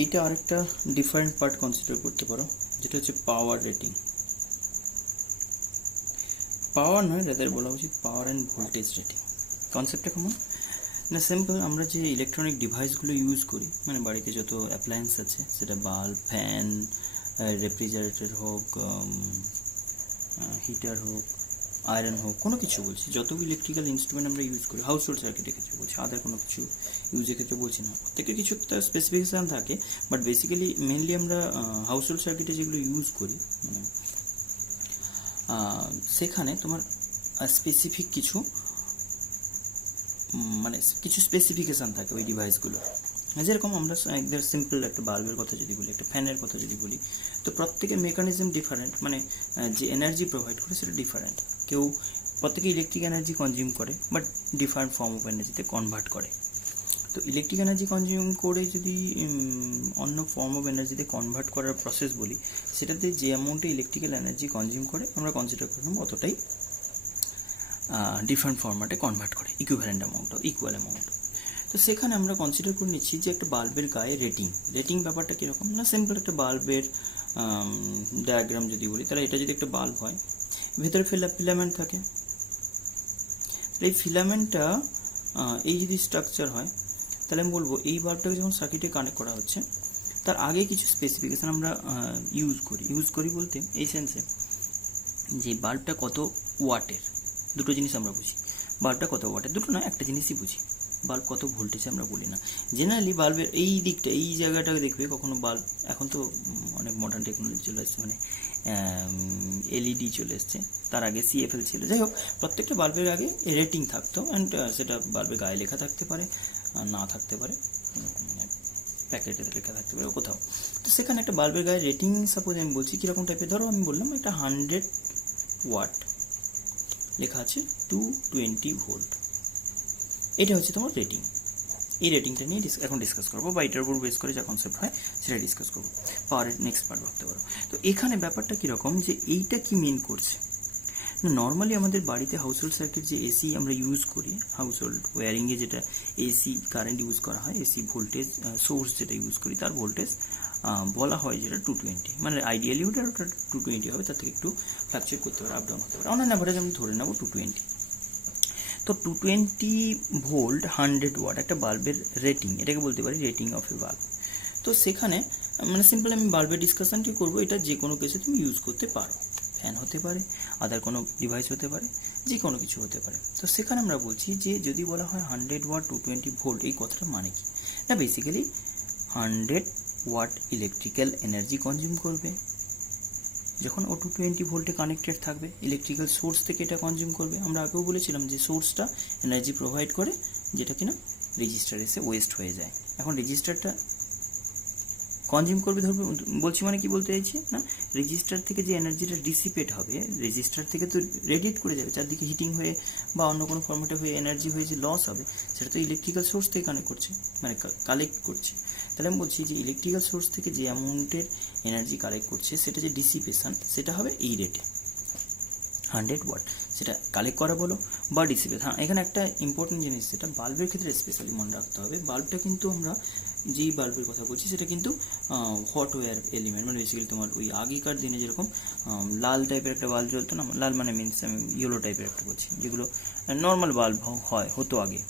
এইটা আরেকটা different part consider করতে পারো, যেটা হচ্ছে পাওয়ার রেটিং। পাওয়ার নয়, রাদার বলা উচিত পাওয়ার অ্যান্ড ভোল্টেজ রেটিং। কনসেপ্টটা কেমন না, সিম্পল। আমরা যে ইলেকট্রনিক ডিভাইসগুলো ইউজ করি, মানে বাড়িতে যত অ্যাপ্লায়েন্স আছে, সেটা বাল্ব, ফ্যান, রেফ্রিজারেটর হোক, হিটার হোক, আয়রন হোক, কোনো কিছু বলছি, যত ইলেকট্রিক্যাল ইনস্ট্রুমেন্ট আমরা ইউজ করি, হাউস হোল্ড সার্কিটের ক্ষেত্রে বলছি, আদার কোনো কিছু ইউজের ক্ষেত্রে বলছি না। প্রত্যেকের কিছু তার স্পেসিফিকেশান থাকে, বাট বেসিক্যালি মেনলি আমরা হাউস হোল্ড সার্কিটে যেগুলো ইউজ করি, মানে সেখানে তোমার স্পেসিফিক কিছু মানে কিছু স্পেসিফিকেশান থাকে ওই ডিভাইসগুলো। যেরকম আমরা একদম সিম্পল একটা বাল্বের কথা যদি বলি, একটা ফ্যানের কথা যদি বলি, তো প্রত্যেকের মেকানিজম ডিফারেন্ট, মানে যে এনার্জি প্রোভাইড করে সেটা ডিফারেন্ট। কেউ প্রত্যেকে ইলেকট্রিক এনার্জি কনজিউম করে, বাট ডিফারেন্ট ফর্ম অফ এনার্জিতে কনভার্ট করে। তো ইলেকট্রিক এনার্জি কনজিউম করে যদি অন্য ফর্ম অফ এনার্জিতে কনভার্ট করার প্রসেস বলি, সেটাতে যে অ্যামাউন্টে ইলেকট্রিক্যাল এনার্জি কনজিউম করে আমরা কনসিডার করে নেব অতটাই ডিফারেন্ট ফর্ম্যাটে কনভার্ট করে, ইকুইভ্যালেন্ট অ্যামাউন্টও, ইকুয়াল অ্যামাউন্ট। তো সেখানে আমরা কনসিডার করে নিচ্ছি যে একটা বাল্বের গায়ে রেটিং ব্যাপারটা কীরকম না, সিম্পল একটা বাল্বের ডায়াগ্রাম যদি বলি, তাহলে এটা যদি একটা বাল্ব হয়, ভেতরে ফিলামেন্ট থাকে। এই ফিলামেন্টটা এই যদি স্ট্রাকচার হয়, তাহলে আমি বলবো এই বাল্বটাকে যখন সার্কিটে কানেক্ট করা হচ্ছে, তার আগে কিছু স্পেসিফিকেশান আমরা ইউজ করি বলতে এই সেন্সে যে বাল্বটা কত ওয়াটের। দুটো জিনিস আমরা বুঝি, বাল্বটা কত ওয়াটের, দুটো না, একটা জিনিসই বুঝি, বাল্ব কত ভোল্টেজ আমরা বলি না। জেনারেলি বাল্বের এই দিকটা, এই জায়গাটাকে দেখবে কখনো বাল্ব, এখন তো অনেক মডার্ন টেকনোলজি চলে এসছে, মানে এলইডি চলে এসছে, তার আগে সিএফএল ছিল। যাই হোক, প্রত্যেকটা বাল্বের আগে রেটিং থাকতো, অ্যান্ড সেটা বাল্বের গায়ে লেখা থাকতে পারে, না থাকতে পারে, মানে প্যাকেটে লেখা থাকতে পারে কোথাও। তো সেখানে একটা বাল্বের গায়ে রেটিং, সাপোজ আমি বলছি কীরকম টাইপের, ধরো আমি বললাম একটা 100 ওয়াট লেখা আছে, 220 ভোল্ট, এটা হচ্ছে তোমার রেটিং। এই রেটিংটা নিয়ে এখন ডিসকাস করবো, বা এটার উপর বেস করে যা কনসেপ্ট হয় সেটা ডিসকাস করবো। পাওয়ারের নেক্সট পার্ট ভাবতে পারো। তো এখানে ব্যাপারটা কীরকম, যে এইটা কি মিন করছে না, নর্মালি আমাদের বাড়িতে হাউস হোল্ড সার্কিট যে এসি আমরা ইউজ করি, হাউস হোল্ড ওয়্যারিংয়ে যেটা এসি কারেন্ট ইউজ করা হয়, এসি ভোল্টেজ সোর্স যেটা ইউজ করি, তার ভোল্টেজ বলা হয় যেটা 220, মানে আইডিয়ালি ওটা 220 হবে, তার থেকে একটু ফ্লাকচুয়েট করতে পারে, আপ ডাউন হতে পারে। অন্য অ্যাভারেজ আমি ধরে নেবো 220। তো 220 ভোল্ট 100 ওয়াট একটা বাল্বের রেটিং, এটাকে বলতে পারি রেটিং অফ এ বাল্ব। তো সেখানে মানে সিম্পল আমি বাল্বের ডিসকাশনটি করবো, এটা যে কোনো কেসে তুমি ইউজ করতে পারো, ফ্যান হতে পারে, আদার কোনো ডিভাইস হতে পারে, যে কোনো কিছু হতে পারে। তো সেখানে আমরা বলছি যে যদি বলা হয় 100 ওয়াট 220 ভোল্ট, এই কথাটা মানে কি না, basically 100 watt electrical energy consume করবে যখন ও 220 ভোল্টে কানেক্টেড থাকবে, ইলেকট্রিক্যাল সোর্স থেকে এটা কনজিউম করবে। আমরা আগেও বলেছিলাম যে সোর্সটা এনার্জি প্রোভাইড করে, যেটা কিনা রেজিস্টার এসে ওয়েস্ট হয়ে যায়। এখন রেজিস্টারটা কনজিউম করবে, ধরবে বলছি মানে কি বলতে চাইছি না, রেজিস্টার থেকে যে এনার্জিটা ডিসিপেট হবে, রেজিস্টার থেকে তো রেডিয়েট করে যাবে চারদিকে, হিটিং হয়ে বা অন্য কোনো ফর্মেটে হয়ে এনার্জি হয়ে যে লস হবে, সেটা তো ইলেকট্রিক্যাল সোর্স থেকে কানেক্ট করছে, মানে কালেক্ট করছে। তাহলে আমি বলছি যে ইলেকট্রিক্যাল সোর্স থেকে যে অ্যামাউন্টের এনার্জি কালেক্ট করছে, সেটা যে ডিসিপেশন, সেটা হবে এই রেটে 100 ওয়াট, সেটা কালেক্ট করা বলো বা ডিসিপেট। হ্যাঁ, এখানে একটা ইম্পর্টেন্ট জিনিস, সেটা বাল্বের ক্ষেত্রে স্পেশালি মনে রাখতে হবে, বাল্বটা কিন্তু আমরা যেই বাল্বের কথা বলছি সেটা কিন্তু হট ওয়্যার এলিমেন্ট, মানে বেসিক্যালি তোমার ওই আগেকার দিনে যেরকম লাল টাইপের একটা বাল্ব জ্বলতো না, লাল মানে মিনস আমি ইয়েলো টাইপের একটা বলছি, যেগুলো নর্মাল বাল্ব হতো আগে,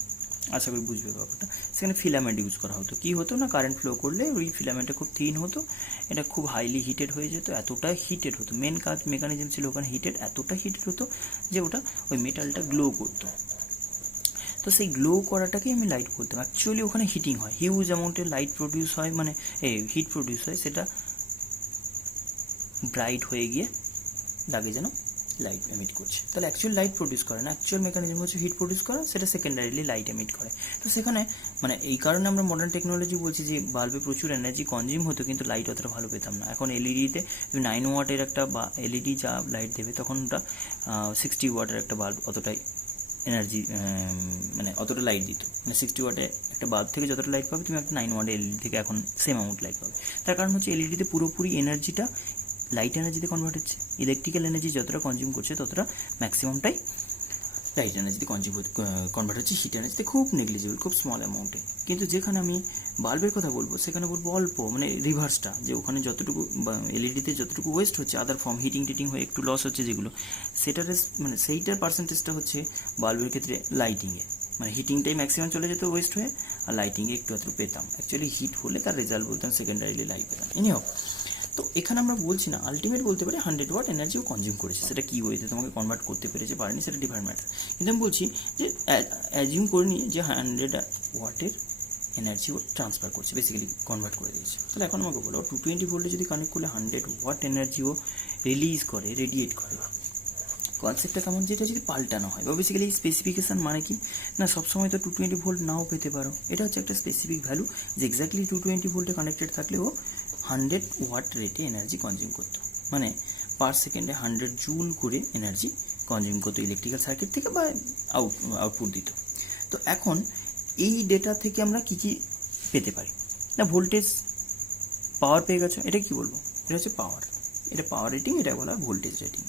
আশা করি বুঝবে ব্যাপারটা। সেখানে ফিলামেন্ট ইউজ করা হতো, কী হতো না, কারেন্ট ফ্লো করলে ওই ফিলামেন্টটা খুব থিন হতো, এটা খুব হাইলি হিটেড হয়ে যেত, এতটা হিটেড হতো, মেন কাজ মেকানিজম ছিল ওখানে হিটেড, এতটা হিটেড হতো যে ওটা ওই মেটালটা গ্লো করতো। তো সেই গ্লো করাটাকেই আমি লাইট বলতাম। অ্যাকচুয়ালি ওখানে হিটিং হয়, হিউজ অ্যামাউন্টের লাইট প্রডিউস হয়, মানে হিট প্রডিউস হয়, সেটা ব্রাইট হয়ে গিয়ে লাগে যেন লাইট এমিট করছে। তাহলে অ্যাকচুয়াল লাইট প্রডিউস করে না, অ্যাকচুয়াল মেকানিজম হচ্ছে হিট প্রডিউস করা, সেটা সেকেন্ডারিলি লাইট এমিট করে। তো সেখানে মানে এই কারণে আমরা মডার্ন টেকনোলজি বলছি যে বাল্বে প্রচুর এনার্জি কনজিউম হতো, কিন্তু লাইট অতটা ভালো পেতাম না। এখন এলইডিতে 9 ওয়াটের একটা বা এলইডি যা লাইট দেবে, তখন ওটা 60 ওয়াটের একটা বাল্ব অতটাই এনার্জি মানে অতটা লাইট দিত, মানে 60 ওয়াটে একটা বাল্ব থেকে যতটা লাইট পাবে, তুমি একটা 9 ওয়াটের এলইডি থেকে এখন সেম অ্যামাউন্ট লাইট পাবে। তার কারণ হচ্ছে এলইডিতে পুরোপুরি এনার্জিটা লাইট এনার্জিতে কনভার্ট হচ্ছে, ইলেকট্রিক্যাল এনার্জি যতটা কনজিউম করছে ততটা ম্যাক্সিমামটাই লাইট এনার্জিতে কনভার্ট হচ্ছে হিট এনার্জিতে, খুব নেগলিজিবল, খুব স্মল অ্যামাউন্টে। কিন্তু যেখানে আমি বাল্বের কথা বলবো সেখানে বলবো অল্প, মানে রিভার্সটা, যে ওখানে যতটুকু এলইডিতে যতটুকু ওয়েস্ট হচ্ছে আদার ফর্ম হিটিং টিটিং হয়ে একটু লস হচ্ছে যেগুলো, সেটার মানে সেইটার পার্সেন্টেজটা হচ্ছে বাল্বের ক্ষেত্রে লাইটিংয়ে, মানে হিটিংটাই ম্যাক্সিমাম চলে যেত ওয়েস্ট হয়ে, আর লাইটিংয়ে একটু একটু পেতাম। অ্যাকচুয়ালি হিট হলে তার রেজাল্ট বলতাম সেকেন্ডারিলি লাইট পেতাম। এনিহাও, তো এখানে আমরা বলছি না, আলটিমেট বলতে পারি 100 ওয়াট এনার্জিও কনজিউম করেছে, সেটা কী ওয়েতে তোমাকে কনভার্ট করতে পেরেছে পারেনি সেটা ডিফারেন্ট ম্যাটার। কিন্তু আমি বলছি যে অ্যাজিউম করে নিয়ে যে 100 ওয়াটের এনার্জিও ট্রান্সফার করছে, বেসিক্যালি কনভার্ট করে দিয়েছে। তাহলে এখন আমাকে বলো 220 ভোল্টে যদি কানেক্ট করলে 100 ওয়াট এনার্জিও রিলিজ করে, রেডিয়েট করে, কনসেপ্টটা কেমন? যেটা যদি পাল্টানো হয়, বা বেসিক্যালি স্পেসিফিকেশান মানে কি না, সবসময় তো 220 ভোল্ট নাও পেতে পারো, এটা হচ্ছে একটা স্পেসিফিক ভ্যালু যে এক্স্যাক্টলি 220 ভোল্টে কানেক্টেড থাকলেও 100 ওয়াট রেটে এনার্জি কনজিউম করতো, মানে পার সেকেন্ডে 100 জুল করে এনার্জি কনজিউম করতো ইলেকট্রিক্যাল সার্কিট থেকে, বা আউটপুট দিত। তো এখন এই ডেটা থেকে আমরা কি কি পেতে পারি না, ভোল্টেজ পাওয়ার পেয়ে গেছো, এটা কি বলবো, এটা হচ্ছে পাওয়ার, এটা পাওয়ার রেটিং, এটা বলা ভোল্টেজ রেটিং,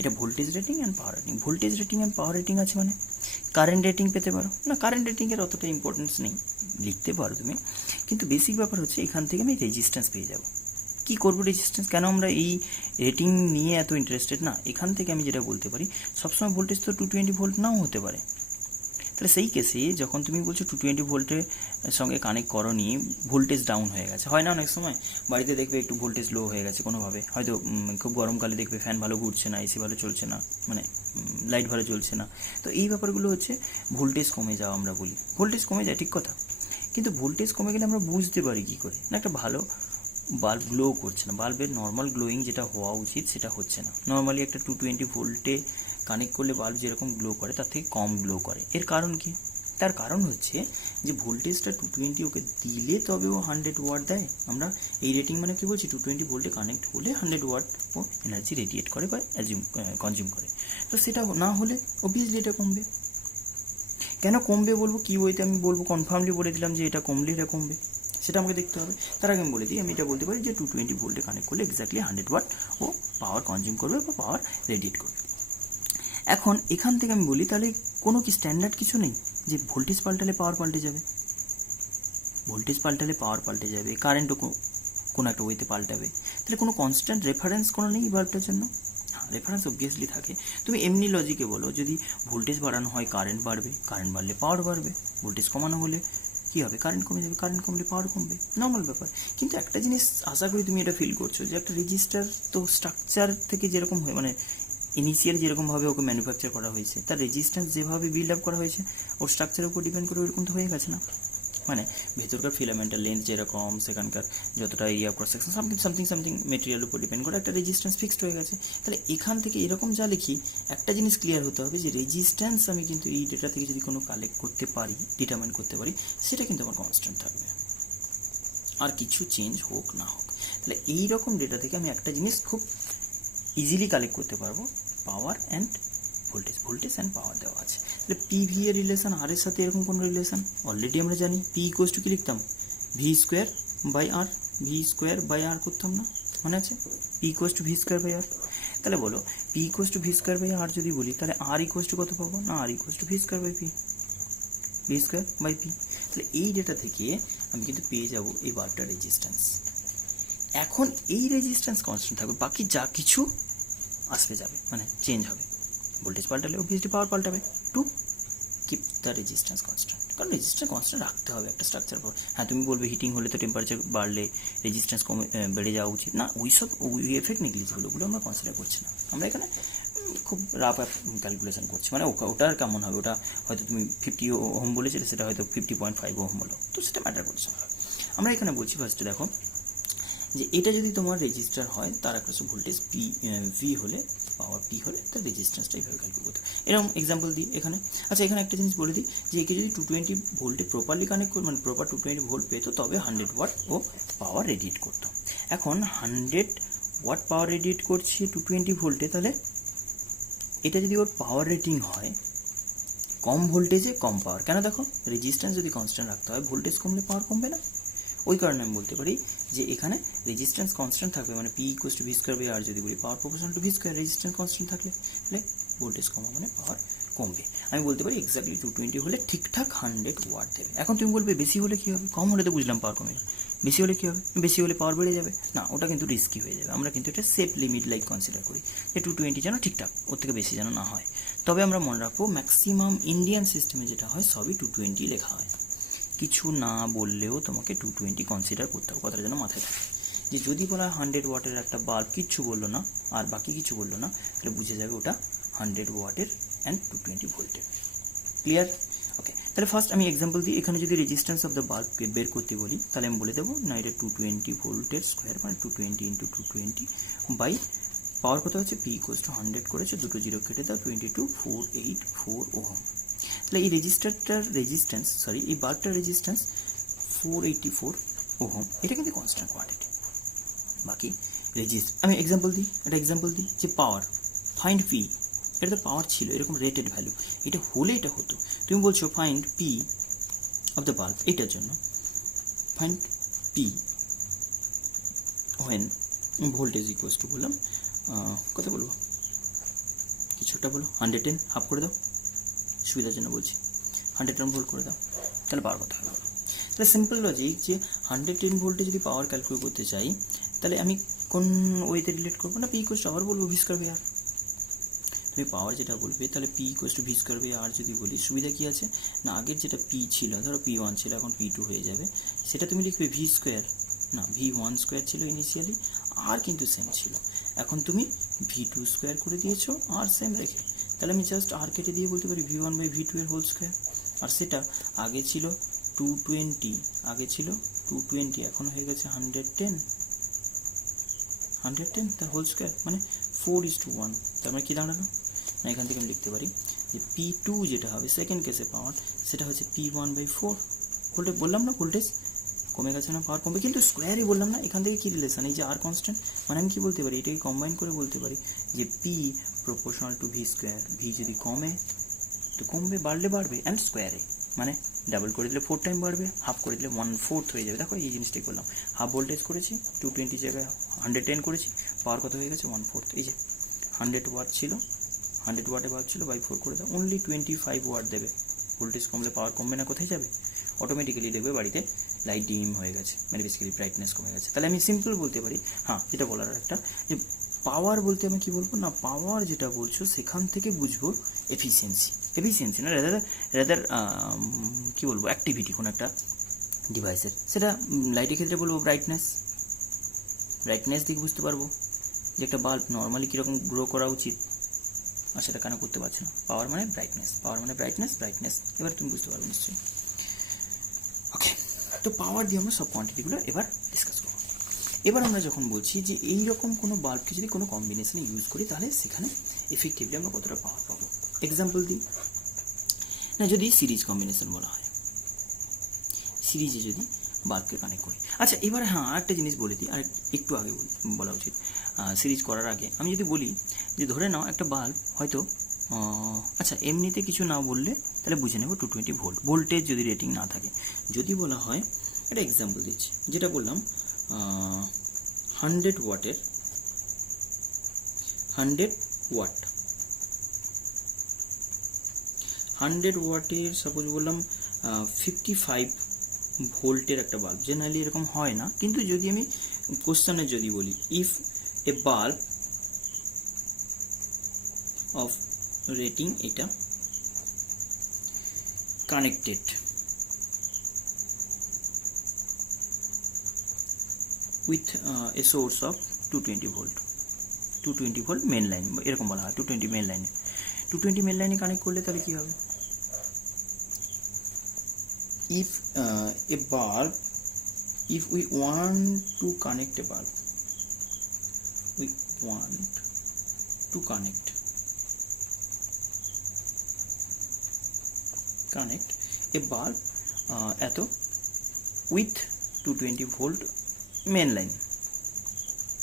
এটা voltage rating and power rating. Voltage rating and power rating আছে মানে কারেন্ট রেটিং পেতে পারো না, কারেন্ট রেটিংয়ের অতটা ইম্পর্টেন্স নেই, লিখতে পারো তুমি, কিন্তু বেসিক ব্যাপার হচ্ছে এখান থেকে আমি রেজিস্ট্যান্স পেয়ে যাব। কি করবো রেজিস্ট্যান্স, কেন আমরা এই রেটিং নিয়ে এত ইন্টারেস্টেড না, এখান থেকে আমি যেটা বলতে পারি সবসময় ভোল্টেজ তো 220 ভোল্ট নাও হতে পারে। তাহলে সেই কেসে যখন তুমি বলছো 220 ভোল্টের সঙ্গে কানেক্ট করো নি, ভোল্টেজ ডাউন হয়ে গেছে, হয় না অনেক সময় বাড়িতে দেখবে একটু ভোল্টেজ লো হয়ে গেছে কোনোভাবে, হয়তো খুব গরমকালে দেখবে ফ্যান ভালো ঘুরছে না, এসি ভালো চলছে না, মানে লাইট ভালো চলছে না, তো এই ব্যাপারগুলো হচ্ছে ভোল্টেজ কমে যাওয়া আমরা বলি, ভোল্টেজ কমে যায় ঠিক কথা, কিন্তু ভোল্টেজ কমে গেলে আমরা বুঝতে পারি কী করে না, একটা ভালো বাল্ব গ্লো করছে না, বাল্বের নর্মাল গ্লোয়িং যেটা হওয়া উচিত সেটা হচ্ছে না। নর্মালি একটা 220 ভোল্টে কানেক্ট করলে বাল্ব যেরকম গ্লো করে তার থেকে কম গ্লো করে, এর কারণ কি? তার কারণ হচ্ছে যে ভোল্টেজটা 220 ওকে দিলে তবে ও 100 ওয়াট দেয়। আমরা এই রেটিং মানে কি বলছি, 220 ভোল্টে কানেক্ট হলে 100 ওয়াট ও এনার্জি রেডিয়েট করে বা কনজিউম করে, তো সেটা না হলে অবভিয়াসলি এটা কমবে। কেন কমবে বলবো, কী ওয়েতে আমি বলবো, কনফার্মলি বলে দিলাম যে এটা কমলে এটা কমবে, সেটা আমাকে দেখতে হবে। তার আগে আমি বলে দিই, আমি এটা বলতে পারি যে 220 ভোল্টে কানেক্ট করলে এক্স্যাক্টলি 100 ওয়াট ও পাওয়ার কনজিউম করবে বা পাওয়ার রেডিয়েট করবে। এখন এখান থেকে আমি বলি তাহলে কোনো কি স্ট্যান্ডার্ড কিছু নেই যে ভোল্টেজ পাল্টালে পাওয়ার পাল্টে যাবে, ভোল্টেজ পাল্টালে পাওয়ার পাল্টে যাবে, কারেন্টও কোনো একটা ওয়েতে পাল্টাবে, তাহলে কোনো কনস্ট্যান্ট রেফারেন্স কোনো নেই বাল্বটার জন্য? হ্যাঁ, রেফারেন্স অবভিয়াসলি থাকে। তুমি এমনি লজিকে বলো, যদি ভোল্টেজ বাড়ানো হয় কারেন্ট বাড়বে, কারেন্ট বাড়লে পাওয়ার বাড়বে, ভোল্টেজ কমানো হলে কী হবে, কারেন্ট কমে যাবে, কারেন্ট কমলে পাওয়ার কমবে, নর্মাল ব্যাপার। কিন্তু একটা জিনিস আশা করি তুমি এটা ফিল করছো যে একটা রেজিস্টার তো স্ট্রাকচার থেকে যেরকম হয়, মানে ইনিশিয়াল যেরকমভাবে ওকে ম্যানুফ্যাকচার করা হয়েছে, তার রেজিস্ট্যান্স যেভাবে বিল্ড আপ করা হয়েছে ওর স্ট্রাকচারের উপর ডিপেন্ড করে ওইরকম তো হয়ে গেছে না, মানে ভেতরকার ফিলামেন্টাল লেন্থ যেরকম, সেখানকার যতটা area cross section something material উপর ডিপেন্ড করে একটা রেজিস্ট্যান্স ফিক্সড হয়ে গেছে। তাহলে এখান থেকে এরকম যা লিখি, একটা জিনিস ক্লিয়ার হতে হবে যে রেজিস্ট্যান্স আমি কিন্তু এই ডেটা থেকে যদি কোনো কালেক্ট করতে পারি, ডিটারমাইন করতে পারি, সেটা কিন্তু আমার কনস্ট্যান্ট থাকবে, আর কিছু চেঞ্জ হোক না হোক। তাহলে এই রকম ডেটা থেকে আমি একটা জিনিস খুব ইজিলি কালেক্ট করতে পারবো, power and voltage and power দেওয়া আছে। তাহলে পিভি এর রিলেশন আর এর সাথে এরকম কোনো রিলেশন অলরেডি আমরা জানি, পি ইকুয়ালস টু কি লিখতাম, V square by R, V square by R করতাম না, মনে আছে, P equals to V square by R. তাহলে বলো P equals to V square by R যদি বলি, তাহলে আর ইকুয়ালস টু কত পাবো না, R equals to V square by P, V square by P. তাহলে এই ডেটা থেকে আমি কিন্তু পেয়ে যাব এই বাল্বটার রেজিস্ট্যান্স। এখন এই রেজিস্ট্যান্স কনস্ট্যান্ট থাকবে, বাকি যা কিছু আসবে যাবে, মানে চেঞ্জ হবে, ভোল্টেজ পাল্টালে অবভিয়াসলি পাওয়ার পাল্টাবে, to keep the resistance constant, কারণ রেজিস্ট্যান্স কনস্ট্যান্ট রাখতে হবে একটা স্ট্রাকচার পর। হ্যাঁ, তুমি বলবে হিটিং হলে তো টেম্পারেচার বাড়লে রেজিস্ট্যান্স কমে বেড়ে যাওয়া উচিত না, ওই এফেক্ট নেগলিজিবল, ওগুলো আমরা কনসিডার করছি না, আমরা এখানে খুব রাফ ক্যালকুলেশন করছি, মানে ওটার কেমন হবে, ওটা হয়তো তুমি 50 ওহম বলেছিলে, সেটা হয়তো 50.5 ওহম হলো, তো সেটা ম্যাটার করছে না। আমরা এখানে বলছি ফার্স্টে দেখো যে এটা যদি তোমার রেজিস্টার হয়, তার একটা ভোল্টেজ পি ভি হলে, পাওয়ার পি হলে, তার রেজিস্ট্যান্সটা এইভাবে ক্যালকুলেট করতে। এরকম এক্সাম্পল দিই এখানে। আচ্ছা, এখানে একটা জিনিস বলে দিই যে একে যদি 220 ভোল্টে প্রপারলি কানেক্ট করে, মানে প্রপার 220 ভোল্ট পেতো, তবে 100 ওয়াট ও পাওয়ার রেডিয়েট করতো। এখন 100 ওয়াট পাওয়ার রেডিয়েট করছে 220 ভোল্টে, তাহলে এটা যদি ওর পাওয়ার রেটিং হয় কম ভোল্টেজে কম পাওয়ার, কেন দেখো রেজিস্ট্যান্স যদি কনস্ট্যান্ট রাখতে হয়, ভোল্টেজ কমলে পাওয়ার কমবে না, ওই কারণে আমি বলতে পারি যে এখানে রেজিস্ট্যান্স কনস্ট্যান্ট থাকবে, মানে P equals to V square by R যদি বলি, power proportional to V square, resistance constant থাকলে তাহলে ভোল্টেজ কমা মানে পাওয়ার কমবে। আমি বলতে পারি এক্স্যাক্টলি 220 হলে ঠিকঠাক 100 ওয়াট দেবে। এখন তুমি বলবে বেশি হলে কী হবে, কম হলে তো বুঝলাম পাওয়ার কমে গেল, বেশি হলে কী হবে, বেশি হলে পাওয়ার বেড়ে যাবে, না ওটা কিন্তু রিস্কি হয়ে যাবে। আমরা কিন্তু এটা সেফ লিমিট লাইক কনসিডার করি যে 220 যেন ঠিকঠাক, ওর থেকে বেশি যেন না হয়। তবে আমরা মনে রাখবো ম্যাক্সিমাম ইন্ডিয়ান সিস্টেমে যেটা হয় সবই 220 লেখা হয়, কিছু না বললেও তোমাকে 220 কনসিডার করতে হবে, কথাটা যেন মাথায় থাকে। যে যদি বলা হয় 100 ওয়াটের একটা বাল্ব, কিচ্ছু বললো না আর বাকি কিছু বললো না, তাহলে বুঝে যাবে ওটা 100 ওয়াটের অ্যান্ড 220 ভোল্টের। ক্লিয়ার? ওকে, তাহলে ফার্স্ট আমি এক্সাম্পল দিই। এখানে যদি রেজিস্ট্যান্স অফ দ্য বাল্বকে বের করতে বলি তাহলে আমি বলে দেবো না, এটা 220 ভোল্টের স্কোয়ার, মানে 220 ইন্টু 220 বাই পাওয়ার কত হচ্ছে P = 100 করেছে, দুটো জিরো কেটে দাও, 22484 ওহম। তাহলে এই রেজিস্টারটার রেজিস্ট্যান্স, সরি এই বাল্বটার রেজিস্ট্যান্স 484 ওহম, এটা কিন্তু কনস্ট্যান্ট কোয়ান্টিটি। বাকি আমি এক্সাম্পল দিই, একটা এক্সাম্পল দিই যে পাওয়ার, ফাইন্ড পি, এটা তো পাওয়ার ছিল এরকম রেটেড ভ্যালু, এটা হলে এটা হতো। তুমি বলছো find P of the bulb, এটার জন্য find P when voltage equals to, বললাম কত বলবো, কিছুটা বলো, 110 হাফ করে দাও, সুবিধার জন্য বলছি 110 ভোল্ট করে দাও, তাহলে পাওয়ার কত হবে? তাহলে সিম্পল লজিক যে 110 ভোল্টে যদি পাওয়ার ক্যালকুলেট করতে চাই তাহলে আমি কোন ওয়েতে রিলেট করবো না, P = আবার বলবো V² বাই R। তুমি পাওয়ার যেটা বলবে তাহলে P = V² বাই R যদি বলি, সুবিধা কী আছে না, আগের যেটা P ছিল, ধরো P1 ছিল এখন P2 হয়ে যাবে, সেটা তুমি লিখবে V², না V1² ছিল ইনিশিয়ালি, আর কিন্তু সেম ছিল, এখন তুমি V2² করে দিয়েছো আর সেম রেখে, তাহলে আমি জাস্ট আর কেটে দিয়ে বলতে পারি V1 বাই V2 এর হোল স্কোয়ার। আর সেটা আগে ছিল 220, আগে ছিল 220, এখন হয়ে গেছে 110 তার হোল স্কোয়ার, মানে 4:1। তার মানে কী দাঁড়ালো না, এখান থেকে আমি লিখতে পারি যে P2 যেটা হবে সেকেন্ড কেসে পাওয়ার, সেটা হচ্ছে P1 বাই 4 ভোল্টেজ। বললাম না ভোল্টেজ কমে গেছে না, পাওয়ার কমবে, কিন্তু স্কোয়ারই বললাম না। এখান থেকে কী রিলেশন, এই যে আর কনস্ট্যান্ট, মানে আমি কী বলতে পারি, এটাকে কম্বাইন করে বলতে পারি যে P proportional to V², V যদি কমে তো কমবে, বাড়লে বাড়বে, অ্যান্ড স্কোয়ারে মানে ডাবল করে দিলে 4 টাইম বাড়বে, হাফ করে দিলে 1/4 হয়ে যাবে। দেখো এই জিনিসটাই করলাম, হাফ ভোল্টেজ করেছি, 220 জায়গায় 110 করেছি, পাওয়ার কত হয়ে গেছে 1/4। এই যে 100 ওয়াট ছিল, 100 ওয়াটে বাল্ব ছিল, বাই 4 করে দাও, অনলি 25 ওয়াট দেবে। ভোল্টেজ কমলে পাওয়ার কমবে না, কোথায় যাবে, অটোমেটিক্যালি দেখবে বাড়িতে লাইট ডিম হয়ে গেছে, মানে বেসিক্যালি ব্রাইটনেস কমে গেছে। তাহলে আমি সিম্পল বলতে পারি, হ্যাঁ যেটা বলার একটা, যে পাওয়ার বলতে আমি কি বলবো না, পাওয়ার যেটা বলছো সেখান থেকে বুঝবো এফিসিয়েন্সি না, রেদার কী বলবো, অ্যাক্টিভিটি কোনো একটা ডিভাইসের। সেটা লাইটের ক্ষেত্রে বলবো ব্রাইটনেস দিকে বুঝতে পারবো যে একটা বাল্ব নর্মালি কীরকম গ্রো করা উচিত, আর সেটা কেন করতে পারছে না। পাওয়ার মানে ব্রাইটনেস, এবার তুমি বুঝতে পারবে নিশ্চয়ই। ওকে, তো পাওয়ার দিয়ে আমরা সব কোয়ান্টিটিগুলো এবার ডিসকাস করবো। এবার আমরা যখন বলছি যে এই রকম কোনো বাল্বকে যদি কোনো কম্বিনেশনে ইউজ করি তাহলে সেখানে এফেক্টিভলি আমরা কতটা পাওয়ার পাবো। এক্সাম্পল দিই না, যদি সিরিজ কম্বিনেশন বলা হয়, সিরিজে যদি বাল্বকে কানেক্ট করি। আচ্ছা এবার হ্যাঁ আরেকটা জিনিস বলে দিই, আর একটু আগে বলা উচিত, সিরিজ করার আগে আমি যদি বলি যে ধরে নাও একটা বাল্ব হয়তো, আচ্ছা এমনিতে কিছু না বললে তাহলে বুঝে নেব 220 ভোল্ট, ভোল্টেজ যদি রেটিং না থাকে। যদি বলা হয়, একটা এক্সাম্পল দিচ্ছি, যেটা বললাম 100 ওয়াটের 100 ওয়াটের সাপোজ বললাম 55 ভোল্টের একটা বাল্ব, জেনারেলি এরকম হয় না, কিন্তু যদি আমি কোশ্চেনে যদি বলি, if a bulb of rating এটা connected with a source of 220 volt main line, এরকম বলা হয় 220 মেন লাইনে কানেক্ট করলে তাহলে কী হবে, if a bulb, if we want to connect a bulb, we want to connect a bulb at with 220 volt main line,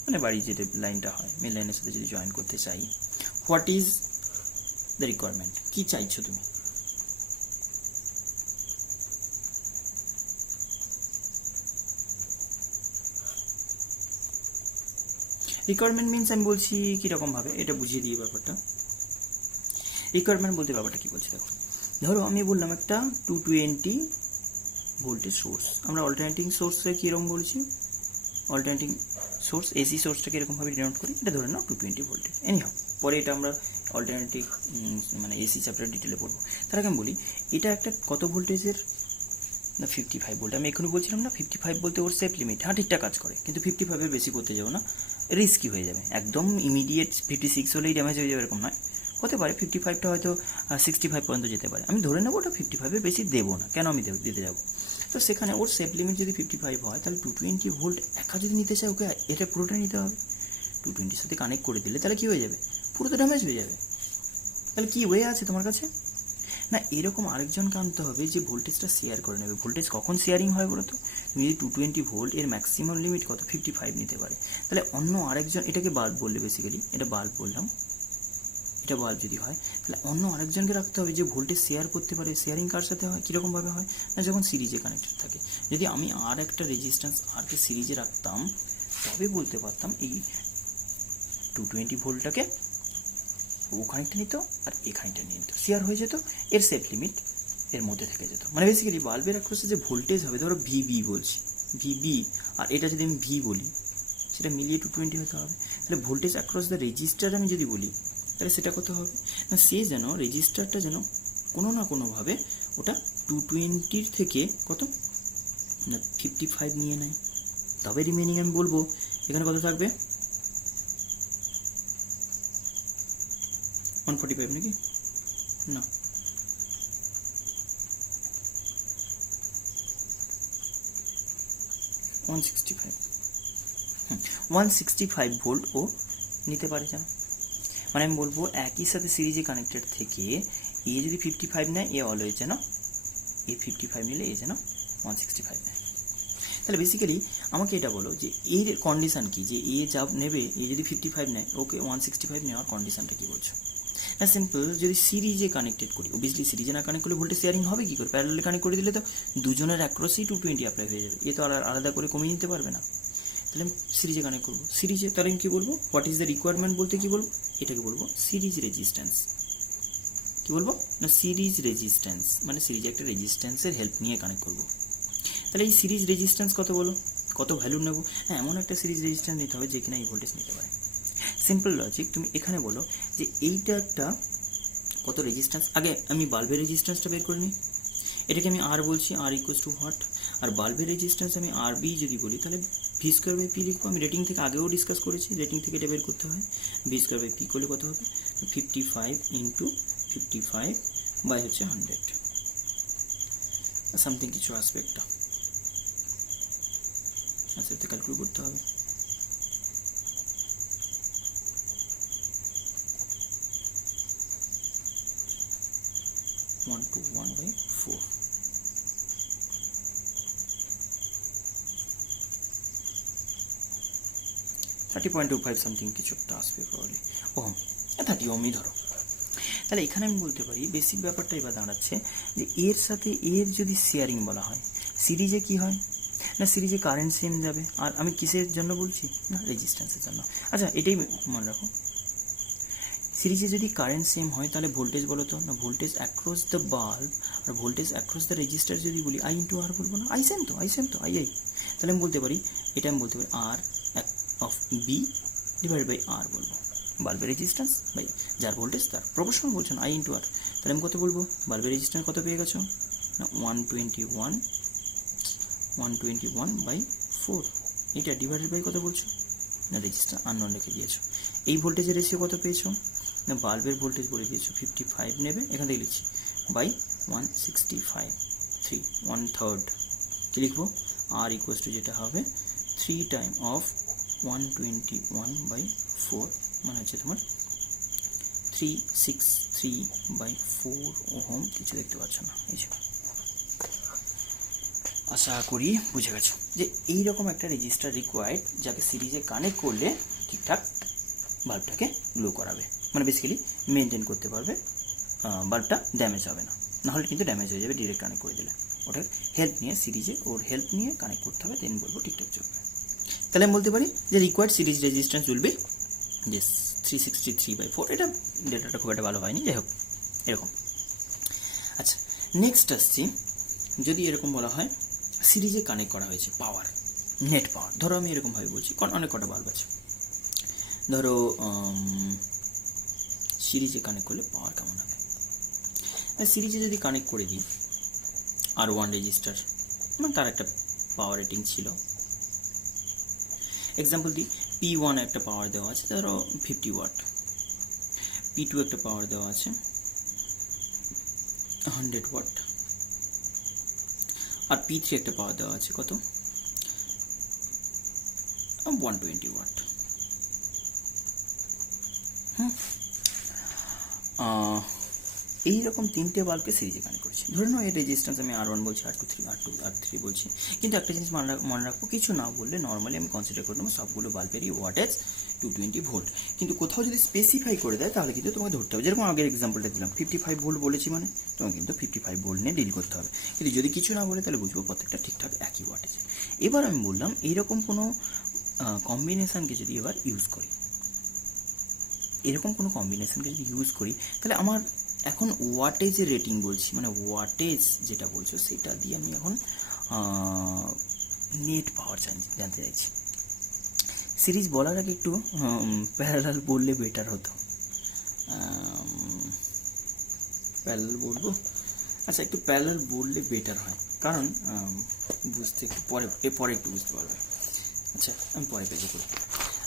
মানে বাড়ি যেটা লাইনটা হয় মেন লাইনের সাথে যদি জয়েন করতে চাই, হোয়াট ইজ দ্য রিকোয়ারমেন্ট, কি চাইছো তুমি? রিকোয়ারমেন্ট মিনস আমি বলছি কীরকমভাবে, এটা বুঝিয়ে দিয়ে ব্যাপারটা, রিকোয়ারমেন্ট বলতে ব্যাপারটা কী বলছি দেখো, ধরো আমি বললাম একটা 220 ভোল্টেজ সোর্স, আমরা অল্টারনেটিং সোর্সে কীরকম বলছি, অল্টারনেটিং সোর্স এসি সোর্সটাকে এরকমভাবে ডিনোট করি, এটা ধরে নাও 220 ভোল্টেজ। এনিহাও পরে এটা আমরা অল্টারনেটিভ মানে এসি চ্যাপ্টার ডিটেলে পড়বো। তার আগে আমি বলি এটা একটা কত ভোল্টেজের না 55 ভোল্ট। আমি এখনই বলছিলাম না 55 বলতে ওর সেফ লিমিট, হ্যাঁ ঠিকঠাক কাজ করে, কিন্তু 55-এর বেশি করতে যাবো না, রিস্কি হয়ে যাবে। একদম ইমিডিয়েট 56 হলেই ড্যামেজ হয়ে যাবে এরকম নয়, হতে পারে 55টা হয়তো 65 পর্যন্ত যেতে পারে। আমি ধরে নেবো ওটা 55-এর বেশি দেবো না, কেন আমি দিতে যাবো। তো সেখানে ওর সেফ লিমিট যদি 55 হয়, তাহলে 220 ভোল্ট একা যদি নিতে চাই, ওকে এটা পুরোটাই নিতে হবে। 220-এর সাথে কানেক্ট করে দিলে তাহলে কী হয়ে যাবে, পুরো তো ড্যামেজ হয়ে যাবে। তাহলে কী ওয়ে আছে তোমার কাছে, না এরকম আরেকজনকে আনতে হবে যে ভোল্টেজটা শেয়ার করে নেবে। ভোল্টেজ কখন শেয়ারিং হয় বলো তো, তুমি যদি 220 ভোল্ট এর ম্যাক্সিমাম লিমিট কত 55 নিতে পারে, তাহলে অন্য আরেকজন, এটাকে বাল্ব বললে বেসিক্যালি, এটা বাল্ব বললাম, এটা বাল্ব যদি হয় তাহলে অন্য আরেকজনকে রাখতে হবে যে ভোল্টেজ শেয়ার করতে পারে। শেয়ারিং কার সাথে হয়, কীরকমভাবে হয় না, যখন সিরিজে কানেক্টেড থাকে। যদি আমি আর একটা রেজিস্ট্যান্স আরকে সিরিজে রাখতাম, তবে বলতে পারতাম এই 220 ভোল্টটাকে ওখানটা নিত আর এখানটা নিয়ে নিত, শেয়ার হয়ে যেত, এর সেফ লিমিট এর মধ্যে থেকে যেত। মানে বেসিক্যালি বাল্বের অ্যাক্রসে যে ভোল্টেজ হবে, ধরো ভিবি বলছি, ভিবি, আর এটা যদি আমি ভি বলি, সেটা মিলিয়ে 220 হতে হবে। তাহলে ভোল্টেজ অ্যাক্রস দ্য রেজিস্টার আমি যদি বলি, তাহলে সেটা কত হবে না, সে যেন রেজিস্টারটা যেন কোনো না কোনোভাবে ওটা 220 থেকে কত না 55 নিয়ে নেয়, তবে রিমেনিং আমি বলবো এখানে কত থাকবে 145 নাকি না, 165 ভোল্ট ও নিতে পারে যেন। মানে আমি বলবো একই সাথে সিরিজে কানেক্টেড থেকে এ যদি 55 নেয়, এ অলওয়েজ যেন এ 55 নিলে এ যেন 165 নেয়। তাহলে বেসিক্যালি আমাকে এটা বলো যে এর কন্ডিশান কি, যে এ যা নেবে, এ যদি 55 নেয়, ওকে 165 নেওয়ার কন্ডিশানটা কি বলছো না। সিম্পল, যদি সিরিজে কানেক্টেড করি, অবভিয়াসলি সিরিজে না কানেক্ট করলে ভোল্টেজ শেয়ারিং হবে কী করে, প্যারালালে কানেক্ট করে দিলে তো দুজনের অ্যাক্রসেই 220 অ্যাপ্লাই হয়ে যাবে, এ তো আলাদা করে কমিয়ে নিতে পারবে না। তাহলে আমি সিরিজে কানেক্ট করবো, সিরিজে তাহলে আমি কী বলবো, হোয়াট ইজ দ্য রিকোয়ারমেন্ট বলতে কী বলবো, এটাকে বলবো সিরিজ রেজিস্ট্যান্স। কী বলবো না, সিরিজ রেজিস্ট্যান্স, মানে সিরিজে একটা রেজিস্ট্যান্সের হেল্প নিয়ে কানেক্ট করবো। তাহলে এই সিরিজ রেজিস্ট্যান্স কত বলো, কত ভ্যালু নেবো, হ্যাঁ এমন একটা সিরিজ রেজিস্ট্যান্স নিতে হবে যে কিনা এই ভোল্টেজ নিতে পারে। সিম্পল লজিক, তুমি এখানে বলো যে এইটা একটা কত রেজিস্ট্যান্স, আগে আমি বাল্বের রেজিস্ট্যান্সটা বের করে নিই, এটাকে আমি আর বলছি, আর ইকুয়ালস টু হোয়াট, আর বাল্বের রেজিস্ট্যান্স আমি আর বি যদি বলি, তাহলে ভি স্কোয়ার বাই পি লিখবো। আমি রেটিং থেকে আগেও ডিসকাস করেছি, রেটিং থেকে এটা বের করতে হয়, ভি স্কোয়ার বাই পি করলে কত হবে 55 ইন্টু 55 বাই হচ্ছে 100 সামথিং কিছু আসবে একটা, আচ্ছা এতে ক্যালকুলেট করতে হবে। One two one by 4, 30.25 something কিছু একটা আসবে প্রবাবলি, ওহম 30 ওহমই ধরো। তাহলে এখানে আমি বলতে পারি বেসিক ব্যাপারটা এবার দাঁড়াচ্ছে যে এর সাথে এর যদি শেয়ারিং বলা হয়, সিরিজে কি হয় না, সিরিজে কারেন্ট সেম যাবে, আর আমি কিসের জন্য বলছি না, রেজিস্ট্যান্সের জন্য। আচ্ছা এটাই মনে রাখো, সিরিজে যদি কারেন্ট সেম হয় তাহলে ভোল্টেজ বলো তো না, ভোল্টেজ অ্যাক্রস দ্য বাল্ব আর ভোল্টেজ অ্যাক্রস দ্য রেজিস্টার যদি বলি, আই ইন্টু আর বলবো না, আই সেম তো আই। তাহলে আমি বলতে পারি, এটা আমি বলতে পারি আর অফ বি ডিভাইড বাই আর বলবো, বাল্বের রেজিস্ট্যান্স বাই যার ভোল্টেজ তার প্রপোর্শনাল বলছো না, আই ইন্টু আর। তাহলে আমি কত বলবো, বাল্বের রেজিস্ট্যান্স কত পেয়ে গেছো না 121 বাই 4, এটা ডিভাইডেড বাই কত বলছো না, রেজিস্ট্যান্স আননোন রেখে দিয়েছো। এই ভোল্টেজের রেশিও কত পেয়েছো না, বাল্বের ভোল্টেজ বলে দিয়েছো 55 নেবে, এখান থেকে লিখছি বাই 165, 3 1/3 কী লিখবো, আর ইকুয়ালস টু যেটা হবে 3 টাইম অফ 121 বাই 4, মানে হচ্ছে তোমার 363 বাই 4 ওহম। কিছু দেখতে পাচ্ছ না, এই যে আশা করি বুঝে গেছো যে এইরকম একটা রেজিস্টার রিকোয়ার্ড, যাকে সিরিজে কানেক্ট করলে ঠিকঠাক বাল্বটাকে গ্লো করাবে, মানে বেসিক্যালি মেনটেন করতে পারবে, বাল্বটা ড্যামেজ হবে না, নাহলে কিন্তু ড্যামেজ হয়ে যাবে ডিরেক্ট কানেক্ট করে দিলে। ওটার হেল্প নিয়ে, সিরিজে ওর হেল্প নিয়ে কানেক্ট করতে হবে, দেন বলবো ঠিকঠাক চলবে। তাহলে আমি বলতে পারি যে required series resistance will be 363 by 4। এটা ডেটাটা খুব একটা ভালো হয়নি, যাই হোক এরকম। আচ্ছা, নেক্সট আসছি, যদি এরকম বলা হয় সিরিজে কানেক্ট করা হয়েছে পাওয়ার, নেট পাওয়ার, ধরো আমি এরকমভাবে বলছি, কারণ অনেক কটা বাল্ব আছে, ধরো সিরিজে কানেক্ট করলে পাওয়ার কেমন হবে। সিরিজে যদি কানেক্ট করে দিই R1 রেজিস্টার, মানে তার একটা পাওয়ার রেটিং ছিল, এক্সাম্পল দিই, P1 একটা পাওয়ার দেওয়া আছে ধরো 50 ওয়াট, P2 একটা পাওয়ার দেওয়া আছে 100 ওয়াট, আর P3 একটা পাওয়ার দেওয়া আছে কত, 120 ওয়াট। এইরকম তিনটে বাল্বকে সিরিজে কানেক্ট করেছি। ধরে নাও এর রেজিস্ট্যান্স আমি R1 বলছি, R2 R3 বলছি, কিন্তু একটা জিনিস মনে রাখবো, কিছু না বললে নর্মালি আমি কনসিডার করে নেবো সবগুলো বাল্বেরই ওয়াটেজ 220 ভোল্ট। কিন্তু কোথাও যদি স্পেসিফাই করে দেয় তাহলে কিন্তু তোমাকে ধরতে হবে, যেরকম আগের এক্সাম্পলটা দিলাম 55 ভোল্ট বলেছি, মানে তোমাকে কিন্তু 55 ভোল্ট নিয়ে ডিল করতে হবে। কিন্তু যদি কিছু না বলে তাহলে বুঝবো প্রত্যেকটা ঠিকঠাক একই ওয়াটেজ। এবার আমি বললাম এইরকম কোনো কম্বিনেশানকে যদি এবার ইউজ করি, এরকম কোনো কম্বিনেশানকে যদি ইউজ করি, তাহলে আমার এখন ওয়াটেজের রেটিং বলছি, মানে ওয়াটেজ যেটা বলছো সেটা দিয়ে আমি এখন নেট পাওয়ার জানতে চাইছি। সিরিজ বলার আগে একটু প্যারালাল বললে বেটার হতো, প্যারালাল বলবো। আচ্ছা, একটু প্যারালাল বললে বেটার হয়, কারণ বুঝতে একটু পরে একটু বুঝতে পারবে। আচ্ছা, আমি পরে পেজে করি,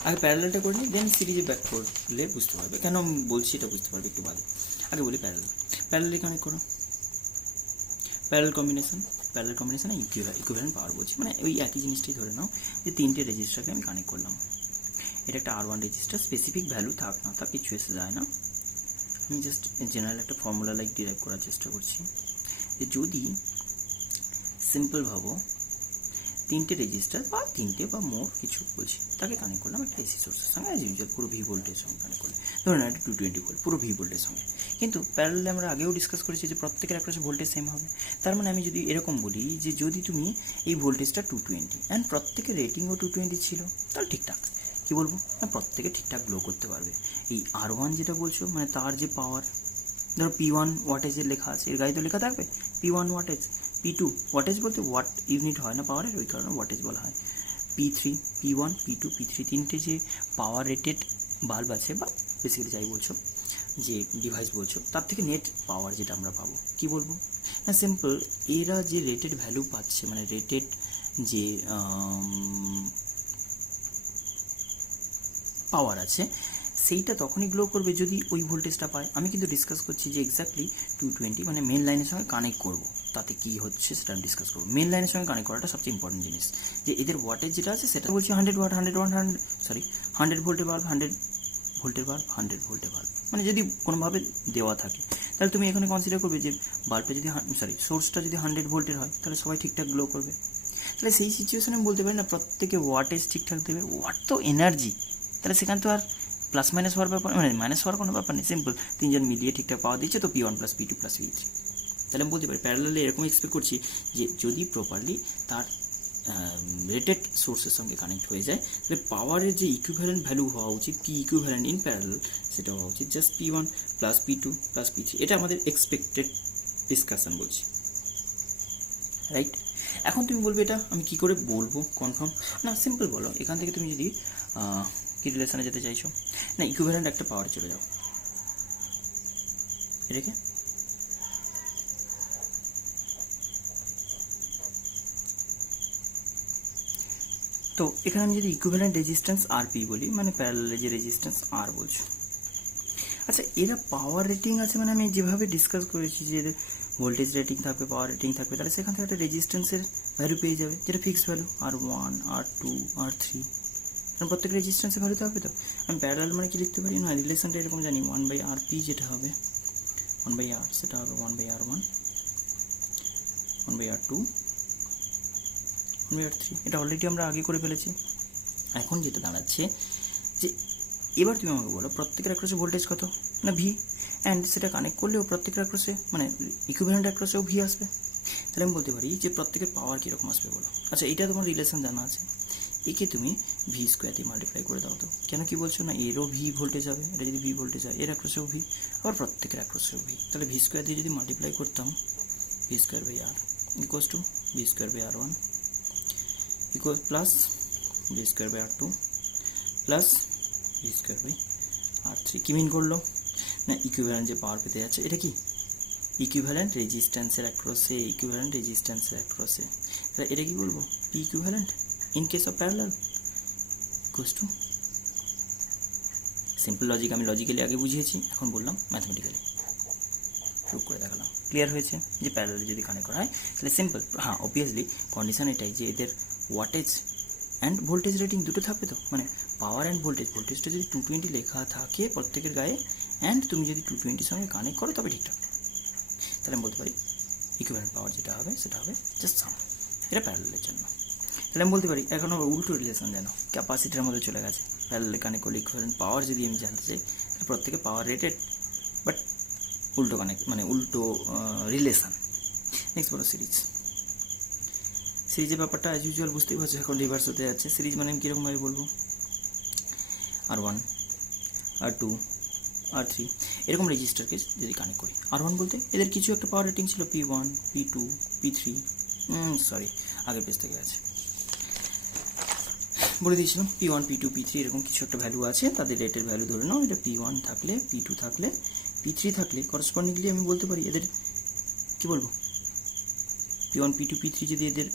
আগে প্যারালালটা করে নিই, দেন সিরিজে ব্যাক করলে বুঝতে পারবে। কেন আমি বলছি এটা বুঝতে পারবে একটু বাদে। আগে বলি প্যারালালে কানেক্ট করো, প্যারালাল কম্বিনেশন ইকুইভ্যালেন্ট পাওয়ার বলছি, মানে ওই একই জিনিসটাই ধরে নাও যে তিনটে রেজিস্টারকে আমি কানেক্ট করলাম। এটা একটা R1 রেজিস্টার, স্পেসিফিক ভ্যালু থাক না থাক কিছু এসে যায় না, আমি জাস্ট জেনারেল একটা ফর্মুলা লাইক ডিরাইভ করার চেষ্টা করছি যে যদি সিম্পল ভাবো তিনটে রেজিস্টার বা তিনটে বা মোর কিছু বলছি তাকে কানেক্ট করলাম একটা এসি সোর্সের সঙ্গে, অ্যাজ ইউজুয়াল পুরো ভি ভোল্টের সঙ্গে কানেক্ট করলে, ধরুন একটা 220 ভোল্ট পুরো ভি ভোল্টের সঙ্গে। কিন্তু প্যারালালে আমরা আগেও ডিসকাস করেছি যে প্রত্যেকের একটা ভোল্টেজ সেম হবে। তার মানে আমি যদি এরকম বলি যে যদি তুমি এই ভোল্টেজটা 220 অ্যান্ড প্রত্যেকের রেটিংও 220 ছিল, তাহলে ঠিকঠাক কী বলবো না, প্রত্যেকে ঠিকঠাক গ্লো করতে পারবে। এই R1 যেটা বলছো মানে তার যে পাওয়ার, ধরো P1 ওয়াটেজের লেখা আছে, এর গায়ে তো লেখা থাকবে P1 ওয়াটেজ, P2 ওয়াটেজ বলতে ওয়াট ইউনিট হয় না পাওয়ারের, ওই কারণে ওয়াটেজ বলা হয়, P3 P1 P2 P3 তিনটে যে পাওয়ার রেটেড বাল্ব আছে, বা বেসিক্যালি যাই বলছো যে ডিভাইস বলছো, তার থেকে নেট পাওয়ার যেটা আমরা পাবো কি বলবো না, সিম্পল এরা যে রেটেড ভ্যালু পাচ্ছে, মানে রেটেড যে পাওয়ার আছে সেইটা তখনই গ্লো করবে যদি ওই ভোল্টেজটা পায়। আমি কিন্তু ডিসকাস করছি যে এক্স্যাক্টলি 220 মানে মেন লাইনের সঙ্গে কানেক্ট করবো, তাতে কী হচ্ছে সেটা আমি ডিসকাস করবো। মেন লাইনের সঙ্গে কানেক্ট করাটা সবচেয়ে ইম্পর্টেন্ট জিনিস, যে এদের ওয়াটেজ যেটা আছে সেটা বলছি 100 ভোল্টের বাল্ব, 100 ভোল্টের বাল্ব, মানে যদি কোনোভাবে দেওয়া থাকে তাহলে তুমি এখানে কনসিডার করবে যে বাল্বটা যদি সোর্সটা যদি 100 ভোল্টের হয় তাহলে সবাই ঠিকঠাক গ্লো করবে। তাহলে সেই সিচুয়েশনে আমি বলতে পারি না প্রত্যেকে ওয়াটেজ ঠিকঠাক দেবে, ওয়াট তো এনার্জি, তাহলে সেখানে তো আর প্লাস মাইনাস হওয়ার ব্যাপার, মানে মাইনাস হওয়ার কোনো ব্যাপার নেই, সিম্পল তিনজন মিলিয়ে ঠিকঠাক পাওয়া দিচ্ছে, তো P1 + P2 + P3। তাহলে আমি বলতে পারি প্যারালালে এরকম এক্সপেক্ট করছি যে যদি প্রপারলি তার রেটেড সোর্সের সঙ্গে কানেক্ট হয়ে যায় তাহলে পাওয়ারের যে ইকুইভ্যালেন্ট ভ্যালু হওয়া উচিত, P ইকুইভ্যালেন্ট ইন প্যারালাল, সেটা হওয়া উচিত জাস্ট P1 + P2 + P3। এটা আমাদের এক্সপেক্টেড ডিসকাশন বলছি, রাইট? এখন তুমি বলবে এটা আমি কি করে বলবো কনফার্ম, না সিম্পল বলো, এখান থেকে তুমি যদি কি রিলেশনে যেতে চাইছো, না ইকুইভ্যালেন্ট একটা পাওয়ারে চলে যাও, এটাকে তো এখানে আমি যদি ইকুইভ্যালেন্ট রেজিস্ট্যান্স RP বলি, মানে প্যারালালে যে রেজিস্ট্যান্স R বলছো। আচ্ছা, এরা পাওয়ার রেটিং আছে, মানে আমি যেভাবে ডিসকাস করেছি যে ভোল্টেজ রেটিং থাকবে, পাওয়ার রেটিং থাকবে, তাহলে সেখান থেকে একটা রেজিস্ট্যান্সের ভ্যালু পেয়ে যাবে যেটা fixed value, R1 R2 R3, কারণ প্রত্যেক রেজিস্ট্যান্সের ভ্যালু থাকবে। তো আমি প্যারালাল মানে কি লিখতে পারি না, রিলেশনটা এরকম জানি 1/RP যেটা হবে 1/R, সেটা হবে 1/R1 1/R2 1/R3। এটা অলরেডি আমরা আগে করে ফেলেছি। এখন যেটা দাঁড়াচ্ছে যে এবার তুমি আমাকে বলো প্রত্যেকের অ্যাক্রসে ভোল্টেজ কত না V, অ্যান্ড সেটা কানেক্ট করলেও প্রত্যেকের অ্যাক্রসে মানে ইকুইভ্যালেন্ট অ্যাক্রসেও V আসবে। তাহলে আমি বলতে পারি যে প্রত্যেকের পাওয়ার কীরকম আসবে বলো। আচ্ছা, এটা তোমার রিলেশন জানা আছে একে তুমি ভি স্কোয়ার দিয়ে মাল্টিপ্লাই করে দাও তো। কেন কি বলছো না, এরও ভি ভোল্টেজ হবে, এটা যদি ভি ভোল্টেজ হয় এর অ্যাক্রসেও ভি, আবার প্রত্যেকের অ্যাক্রসেও ভি, তাহলে ভি স্কোয়ার দিয়ে যদি মাল্টিপ্লাই করতাম V square by R equals to V square by R one equal plus V square by R two plus V square by R three. কি মিন করলো না, ইকুইভ্যালেন্ট যে পাওয়ার পেতে যাচ্ছে এটা কি ইকুইভ্যালেন্ট রেজিস্ট্যান্সের অ্যাক্রসে, ইকুইভ্যালেন্ট রেজিস্ট্যান্সের অ্যাক্রসে, তাহলে এটা কি বলবো P equivalent in case of parallel equals to, simple logic আমি লজিক্যালি আগে বুঝিয়েছি, এখন বললাম ম্যাথমেটিক্যালি প্রুভ করে দেখালাম। ক্লিয়ার হয়েছে যে প্যারালাল যদি কানেক্ট করা হয় তাহলে সিম্পল। হ্যাঁ অবভিয়াসলি কন্ডিশন এটাই যে এদের ওয়াটেজ অ্যান্ড ভোল্টেজ রেটিং দুটো থাকবে তো, মানে পাওয়ার অ্যান্ড ভোল্টেজ, ভোল্টেজটা যদি 220 লেখা থাকে প্রত্যেকের গায়ে অ্যান্ড তুমি যদি 220 সঙ্গে কানেক্ট করো তবে ঠিকঠাক, তাহলে আমি বলতে পারি ইকুইভ্যালেন্ট পাওয়ার যেটা হবে সেটা হবে জাস্ট সাম, এটা প্যারালালের জন্য। তাহলে আমি বলতে পারি এখন আবার উল্টো রিলেশন যেন ক্যাপাসিটির মধ্যে চলে গেছে, প্যারালালে কানেক্ট করলে ইকুইভ্যালেন্ট পাওয়ার যদি আমি জানতে চাই প্রত্যেকে পাওয়ার রেটেড বাট উল্টো কানেক্ট মানে উল্টো রিলেশন। নেক্সট বলো সিরিজ। সিরিজের ব্যাপারটা অ্যাজ ইউজুয়াল বুঝতেই পারছো এখন রিভার্স হতে যাচ্ছে। সিরিজ মানে আমি কীরকমভাবে বলবো আর ওয়ান আর টু আর থ্রি এরকম রেজিস্টারকে যদি কানেক্ট করি, আর ওয়ান বলতে এদের কিছু একটা পাওয়ার রেটিং ছিল P1 P2 P3, সরি আগের পেজ থেকে আছে বলে দিয়েছিলাম P1 P2 P3 এরকম কিছু একটা ভ্যালু আছে, তাদের রেটের ভ্যালু ধরে নাও, এটা P1 থাকলে P2 থাকলে P3 থাকলে করসপন্ডিংলি আমি বলতে পারি এদের কি বলবো P1 P2 P3 যদি এদের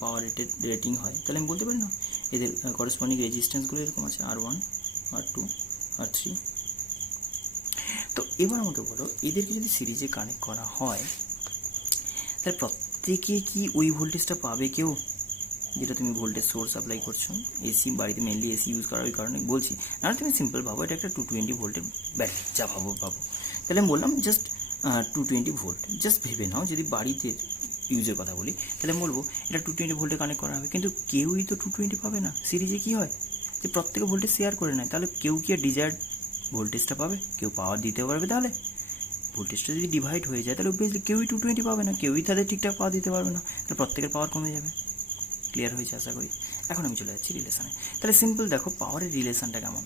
পাওয়ার রেটেড রেটিং হয় তাহলে আমি বলতে পারি না এদের করসপন্ডিং রেজিস্ট্যান্সগুলো এরকম আছে R1 R2 R3। তো এবার আমাকে বলো এদেরকে যদি সিরিজে কানেক্ট করা হয় তাহলে প্রত্যেকে কি ওই ভোল্টেজটা পাবে কেউ, যেটা তুমি ভোল্টেজ সোর্স অ্যাপ্লাই করছো, এসি বাড়িতে মেনলি এসি ইউজ করার ওই কারণে বলছি, না তুমি সিম্পল ভাবো এটা একটা 220 ভোল্টের ব্যাটারি, যা ভাবো তাহলে আমি বললাম জাস্ট 220 ভোল্ট, জাস্ট ভেবে নাও যদি বাড়িতে ইউজের কথা বলি তাহলে আমি বলবো এটা 220 ভোল্টে কানেক্ট করা হবে, কিন্তু কেউই তো 220 পাবে না। সিরিজে কি হয় যে প্রত্যেকে ভোল্টেজ শেয়ার করে নেয়, তাহলে কেউ কি আর ডিজায়ার্ড ভোল্টেজটা পাবে, কেউ পাওয়ার দিতে পারবে, তাহলে ভোল্টেজটা যদি ডিভাইড হয়ে যায় তাহলে অবভিয়াসলি কেউই 220 পাবে না, কেউই তাদের ঠিকঠাক পাওয়ার দিতে পারবে না, তাহলে প্রত্যেকের পাওয়ার কমে যাবে। ক্লিয়ার হয়েছে আশা করি। এখন আমি চলে যাচ্ছি রিলেশনে। তাহলে সিম্পল দেখো পাওয়ারের রিলেশনটা কেমন,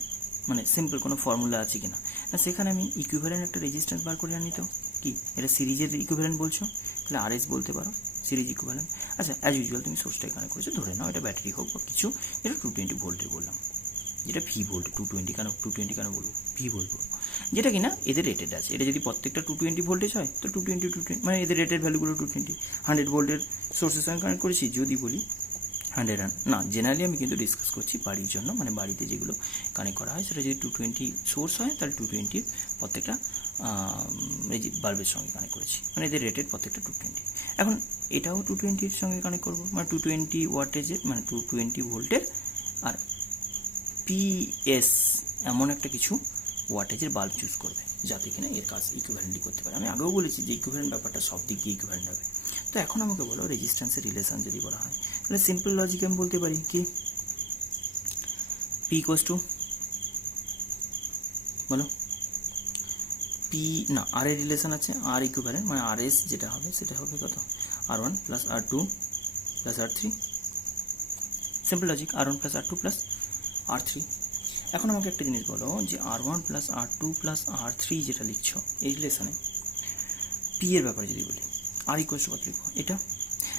মানে সিম্পল কোনো ফর্মুলা আছে কিনা না, সেখানে আমি ইকুইভ্যালেন্ট একটা রেজিস্ট্যান্স বার করে আনি, তো কি এটা সিরিজের ইকুইভ্যালেন্ট বলছো তাহলে RS বলতে পারো সিরিজ ইকুইভ্যালেন্ট। আচ্ছা অ্যাজ ইউজুয়াল তুমি সোর্সটা কানেক্ট করেছো, ধরে নাও এটা ব্যাটারি হোক বা কিছু, এটা 220 ভোল্টের বললাম, যেটা ভি ভোল্ট 220 কেন বলবো ভি বলবো, যেটা কিনা এদের রেটেড আছে। এটা যদি প্রত্যেকটা 220 ভোল্টেজ হয় তো 220 মানে এদের রেটেড ভ্যালুগুলো 220। 100 ভোল্টের সোর্সের সঙ্গে কানেক্ট করেছি, যদি বলি 100 না, জেনারেলি আমি কিন্তু ডিসকাস করছি বাড়ির জন্য, মানে বাড়িতে যেগুলো কানেক্ট করা হয় সেটা যদি 220 সোর্স হয় তাহলে 220 প্রত্যেকটা বাল্বের সঙ্গে কানেক্ট করেছি, মানে এদের রেটেড প্রত্যেকটা 220। এখন এটাও 220 সঙ্গে কানেক্ট করবো, মানে 220 ওয়াটেজের মানে 220 ভোল্টের আর PS এমন একটা কিছু ওয়াটেজের বাল্ব চুজ করবে যাতে কিনা এর কাজ ইকুইভ্যালেন্টলি করতে পারে। আমি আগেও বলেছি যে ইকুইভ্যালেন্ট ব্যাপারটা সব দিক দিয়ে ইকুইভ্যালেন্ট হবে। তো এখন আমাকে বলো রেজিস্ট্যান্সের রিলেশন যদি বলা হয় তাহলে সিম্পল লজিক আমি বলতে পারি কি P ইকুয়ালস টু বলো P না R এর রিলেশন আছে, R ইকুইভ্যালেন্ট মানে RS যেটা হবে সেটা হবে কত R1 plus R2 plus R3, simple logic R1 plus R2 plus R3। এখন আমাকে একটা জিনিস বলো যে R1 plus R2 plus R3 যেটা লিখছো এই রিলেশনে P এর ব্যাপারে যদি বলি R ইকুয়ালস টু কত লিখবো, এটা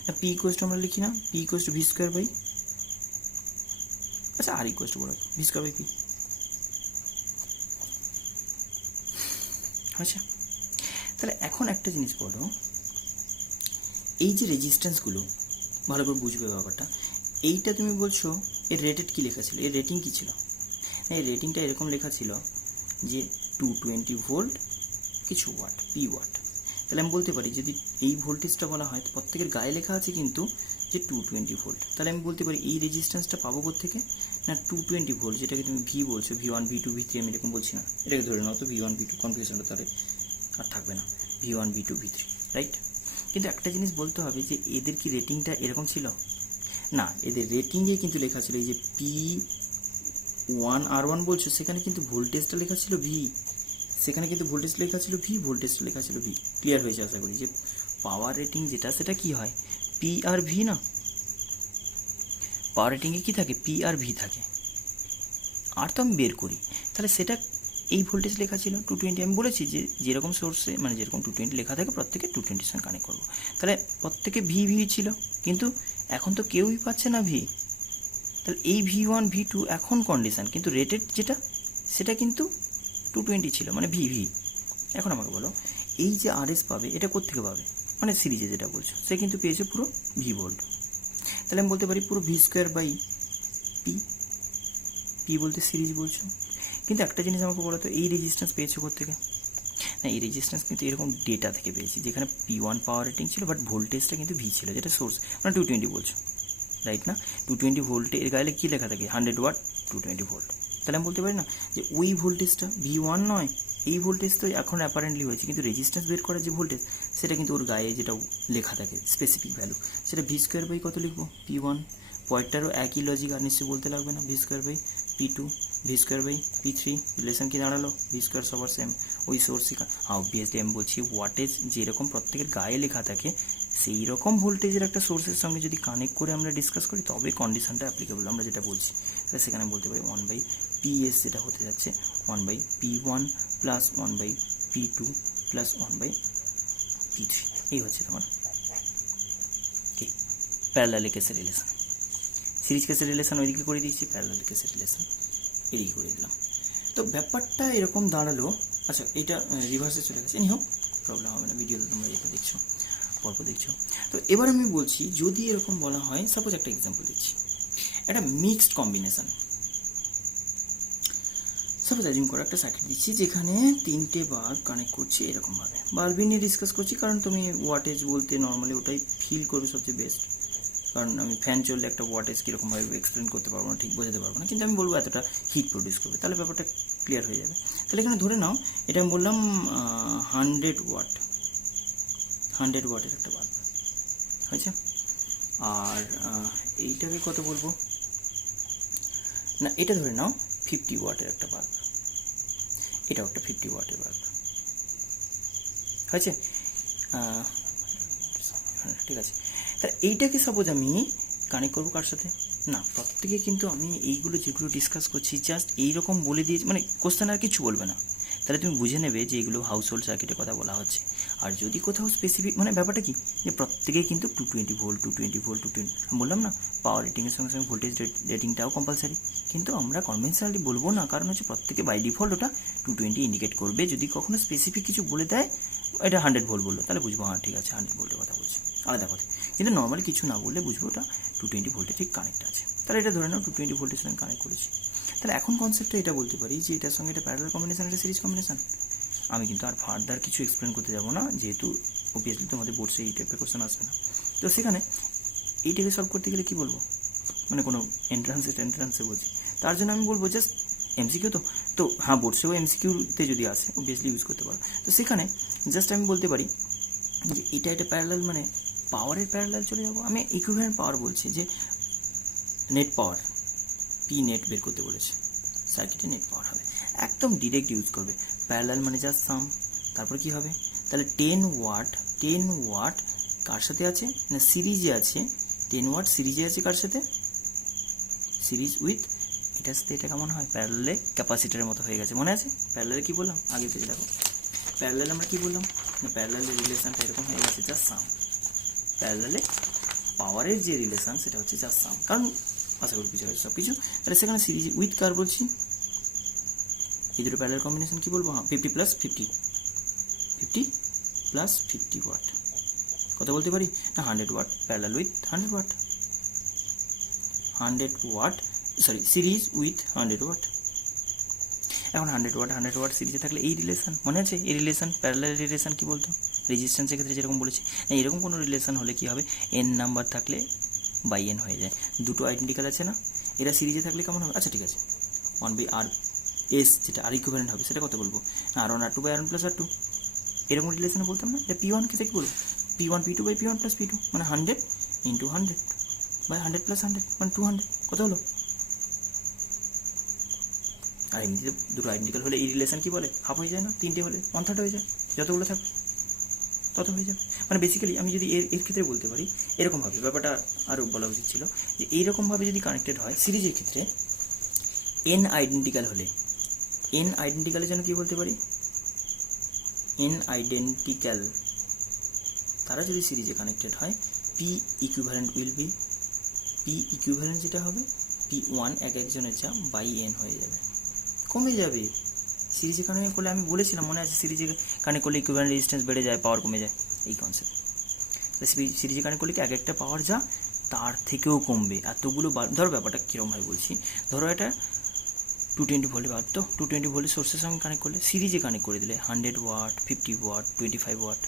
না P ইকুয়ালস টু আমরা লিখি না P equals to V square by, আচ্ছা R ইকুয়ালস টু বলো ভি স্কোয়ার বাই P। আচ্ছা তাহলে এখন একটা জিনিস বলো, এই যে রেজিস্ট্যান্সগুলো ভালো করে বুঝবে ব্যাপারটা, এইটা তুমি বলছো এর রেটেড কী লেখা ছিল, এর রেটিং কী ছিল, এই রেটিংটা এরকম লেখা ছিল যে 220 ভোল্ট কিছু ওয়াট P ওয়াট। তাহলে আমি বলতে পারি যদি এই ভোল্টেজটা বলা হয় প্রত্যেকের গায়ে লেখা আছে কিন্তু যে 220 ভোল্ট, তাহলে আমি বলতে পারি এই রেজিস্ট্যান্সটা পাবো কোত্থেকে না 220 ভোল্ট, যেটাকে তুমি ভি বলছো V1 V2 V3 আমি এরকম বলছি না, এটাকে ধরে নাও তো V1 V2 কনফিউশনটা তাহলে আর থাকবে না V1 V2 V3 রাইট। কিন্তু একটা জিনিস বলতে হবে যে এদের কি রেটিংটা এরকম ছিল না, এদের রেটিংয়ে কিন্তু লেখা ছিল এই যে P1 R1 বলছো সেখানে কিন্তু ভোল্টেজটা লেখা ছিল V, সেখানে কিন্তু ভোল্টেজ লেখা ছিল V, ভোল্টেজটা লেখা ছিল V। ক্লিয়ার হয়েছে আশা করি যে পাওয়ার রেটিং যেটা সেটা কি হয় P আর V না, পাওয়ার রেটিংয়ে কী থাকে, পি আর ভি থাকে, আর তো আমি বের করি, তাহলে সেটা এই ভোল্টেজ লেখা ছিল 220। আমি বলেছি যে যেরকম সোর্সে মানে যেরকম 220 লেখা থাকে প্রত্যেকে 220 সঙ্গে কানেক্ট করবো, তাহলে প্রত্যেকে ভি ভি ছিল, কিন্তু এখন তো কেউই পাচ্ছে না ভি, তাহলে এই V1 V2 এখন কন্ডিশান, কিন্তু রেটেড যেটা সেটা কিন্তু 220 ছিল, মানে ভি ভি। এখন আমাকে বলো এই যে RS পাবে এটা কোত্থেকে পাবে, মানে সিরিজে যেটা বলছো সে কিন্তু পেয়েছে পুরো ভি ভোল্ট, তাহলে আমি বলতে পারি পুরো V² পি, পি বলতে সিরিজ বলছো। কিন্তু একটা জিনিস আমাকে বলো তো, এই রেজিস্ট্যান্স পেয়েছো কোত্থেকে, না এই রেজিস্ট্যান্স কিন্তু এরকম ডেটা থেকে পেয়েছি যেখানে P1 পাওয়ার রেটিং ছিল, বাট ভোল্টেজটা কিন্তু ভি ছিল, যেটা সোর্স মানে 220 বলছো, রাইট না? 220 ভোল্টে এর গায়ে কী লেখা থাকে, 100 ওয়াট 220 ভোল্ট, তাহলে আমি বলতে পারি না যে ওই ভোল্টেজটা V1 নয়, এই ভোল্টেজ তো এখন অ্যাপারেন্টলি হয়েছে, কিন্তু রেজিস্ট্যান্স বের করার যে ভোল্টেজ সেটা কিন্তু ওর গায়ে যেটা লেখা থাকে স্পেসিফিক ভ্যালু, সেটা V² কত লিখবো, P1। পয়েন্টটারও একই লজিক, আর নিশ্চয়ই বলতে লাগবে না, V² P2, V² P3, relation কি দাঁড়ালো, V² সবার সেম, ওই সোর্সই। অবভিয়াসলি আমি বলছি ওয়াটেজ যেরকম প্রত্যেকের গায়ে লেখা থাকে সেই রকম ভোল্টেজের একটা সোর্সের সঙ্গে যদি কানেক্ট করে আমরা ডিসকাস করি তবে কন্ডিশনটা অ্যাপ্লিকেবল, আমরা যেটা বলছি তাহলে সেখানে বলতে পারি 1/PS যেটা হতে যাচ্ছে 1/P1 plus 1/P2 plus 1/P3, এই হচ্ছে তোমার কি প্যারালাল কেসের রিলেশন। সিরিজ কেসের রিলেশন ওইদিকে করে দিয়েছি, প্যারালাল কেসের রিলেশন এদিকে করে দিলাম। তো ব্যাপারটা এরকম দাঁড়ালো। আচ্ছা এটা রিভার্সে চলে গেছে, এনি হোক প্রবলেম হবে না, ভিডিওতে তোমরা এটা দেখছো, পর্ব দেখছো। তো এবার আমি বলছি যদি এরকম বলা হয়, সাপোজ একটা এক্সাম্পল দিচ্ছি, একটা মিক্সড কম্বিনেশন, সাপোজ অ্যাজিউম করে একটা সার্কিট দিচ্ছি যেখানে 3টে বাল্ব কানেক্ট করছি এরকমভাবে, বাল্ব নিয়ে ডিসকাস করছি কারণ তুমি ওয়াটেজ বলতে নর্মালি ওটাই ফিল করবে সবচেয়ে বেস্ট, কারণ আমি ফ্যান চললে একটা ওয়াটেজ কীরকমভাবে এক্সপ্লেন করতে পারবো না, ঠিক বোঝাতে পারবো না, কিন্তু আমি বলবো এতটা হিট প্রডিউস করবে, তাহলে ব্যাপারটা ক্লিয়ার হয়ে যাবে। তাহলে এখানে ধরে নাও এটা আমি বললাম 100 ওয়াটের একটা বাল্ব হয়েছে, আর এইটাকে কত বলবো, না এটা ধরে নাও 50 ওয়াটের একটা বাল্ব, এটাও একটা 50 ওয়াটের বাল্ব হয়েছে, ঠিক আছে। তা এইটাকে সাপোজ আমি কানেক্ট করবো কার সাথে, না প্রত্যেকে কিন্তু আমি এইগুলো যেগুলো ডিসকাস করছি জাস্ট এইরকম বলে দিয়ে, মানে কোশ্চেন আর কিছু বলবে না, তাহলে তুমি বুঝে নেবে যে এগুলো হাউস হোল্ড সার্কিটের কথা বলা হচ্ছে। আর যদি কোথাও স্পেসিফিক মানে ব্যাপারটা কি যে প্রত্যেকেই কিন্তু 220 ভোল্ট 220 ভোল্ট 220, আমি বললাম না পাওয়ার রেটিংয়ের সঙ্গে সঙ্গে ভোল্টেজ রেটিংটাও কম্পালসারি, কিন্তু আমরা কনভেনশনালি বলবো না, কারণ হচ্ছে প্রত্যেকে বাই ডিফল্ট ওটা 220 ইন্ডিকেট করবে। যদি কখনো স্পেসিফিক কিছু বলে দেয় এটা 100 ভোল্ট বললো তাহলে বুঝবো হ্যাঁ ঠিক আছে 100 ভোল্টের কথা বলছি, আলাদা কথা। কিন্তু নর্মালি কিছু না বললে বুঝবো ওটা 220 ভোল্টে ঠিক কানেক্ট আছে, তাহলে এটা ধরে নাও 220 ভোল্টের সঙ্গে কানেক্ট করেছি। তাহলে এখন কনসেপ্টটা এটা বলতে পারি যে এটার সঙ্গে এটা প্যারালাল কম্বিনেশন, এটা সিরিজ কম্বিনেশন। আমি কিন্তু আর ফার্দার কিছু এক্সপ্লেন করতে যাবো না, যেহেতু অবভিয়াসলি তোমাদের বোর্ডসে এই টাইপের কোশ্চেন আসবে না। তো সেখানে এইটাকে সলভ করতে গেলে কী বলবো, মানে কোনো এন্ট্রান্সে বলছি, তার জন্য আমি বলবো জাস্ট এমসিকিউ তো হ্যাঁ বোর্ডসেও এমসিকিউতে যদি আসে অবভিয়াসলি ইউজ করতে পারো। তো সেখানে জাস্ট আমি বলতে পারি যে এটা প্যারালাল, মানে পাওয়ারের প্যারালাল চলে যাবো। আমি ইকুইভ্যালেন্ট পাওয়ার বলছি যে নেট পাওয়ার পি নেট বের করতে বলেছে, সার্কিটে নেট পাওয়ার হবে, একদম ডিরেক্ট ইউজ করবে। প্যারালাল মানে জাস্ট সাম, তারপর কি হবে, তাহলে 10 ওয়াট কার সাথে আছে না সিরিজে আছে, 10 ওয়াট সিরিজে আছে কার সাথে, সিরিজ উইথ এটার সাথে। এটা কেমন হয়, প্যারালালে ক্যাপাসিটারের মতো হয়ে গেছে, মনে আছে প্যারালালে কি বললাম আগে থেকে, দেখো প্যারালালে আমরা কি বললাম না প্যারালালের রিলেশনটা এরকম হয়ে গেছে জাস্ট সাম, প্যারালালে পাওয়ারের যে রিলেশন সেটা হচ্ছে জাস্ট সাম, কারণ আশা করি কিছু সব কিছু। তাহলে সেখানে সিরিজ উইথ কার বলছি, এই দুটো প্যারালাল কম্বিনেশন কি বলবো, হ্যাঁ 50 প্লাস 50 ওয়াট, কথা বলতে পারি না 100 watt parallel with 100 watt, 100 watt sorry series with 100 watt. এখন 100 ওয়াট সিরিজে থাকলে এই রিলেশন মনে আছে, এই রিলেশন প্যারালাল রিলেশন কি বলতো, রেজিস্ট্যান্সের ক্ষেত্রে যেরকম বলেছি না, এরকম কোনো রিলেশন হলে কি হবে, এন নাম্বার থাকলে বাই এন হয়ে যায়, দুটো আইডেন্টিক্যাল আছে না, এরা সিরিজে থাকলে কেমন হবে, আচ্ছা ঠিক আছে 1/R/S যেটা আর ইকুইভ্যালেন্ট হবে সেটা কত বলবো, R1 R2 by R1 plus R2, এরকম রিলেশনে বলতাম না, এটা P1 কে থেকে বলবো P1 P2 by P1 plus P2, মানে 100 ইন্টু 100 বাই 100 প্লাস 100 মানে 200, কত হলো। আর এমনিতে দুটো আইডেন্টিক্যাল হলে এই রিলেশন কি বলে হাফ হয়ে যায় না, তিনটে হলে 1/3 হয়ে যায়, যতগুলো থাকবে তত হয়ে যাবে। মানে বেসিক্যালি আমি যদি এর ক্ষেত্রে বলতে পারি এরকমভাবে, ব্যাপারটা আরও বলা উচিত ছিল যে এইরকমভাবে যদি কানেক্টেড হয় সিরিজের ক্ষেত্রে এন আইডেন্টিক্যাল হলে, এন আইডেন্টিক্যালের জন্য কী বলতে পারি, এন আইডেন্টিক্যাল তারা যদি সিরিজে কানেক্টেড হয় P equivalent will be, P equivalent যেটা হবে পি ওয়ান এক একজনের যা বাই এন হয়ে যাবে, কমে যাবে। সিরিজে কানেক্ট করলে আমি বলেছিলাম মনে আছে, সিরিজে কানেক্ট করলে ইকুইভ্যালেন্ট রেজিস্ট্যান্স বেড়ে যায়, পাওয়ার কমে যায়, এই কনসেপ্ট। সিরিজে কানেক্ট করলে কি এক একটা পাওয়ার যা তার থেকেও কমবে। এতগুলো ধরো ব্যাপারটা কীরকমভাবে বলছি, ধরো এটা 220 ভোল্টে বাল্ব, তো 220 ভোল্টের সোর্সের সঙ্গে কানেক্ট করলে, সিরিজে কানেক্ট করে দিলে 100 ওয়াট, 50 ওয়াট, 25 ওয়াট,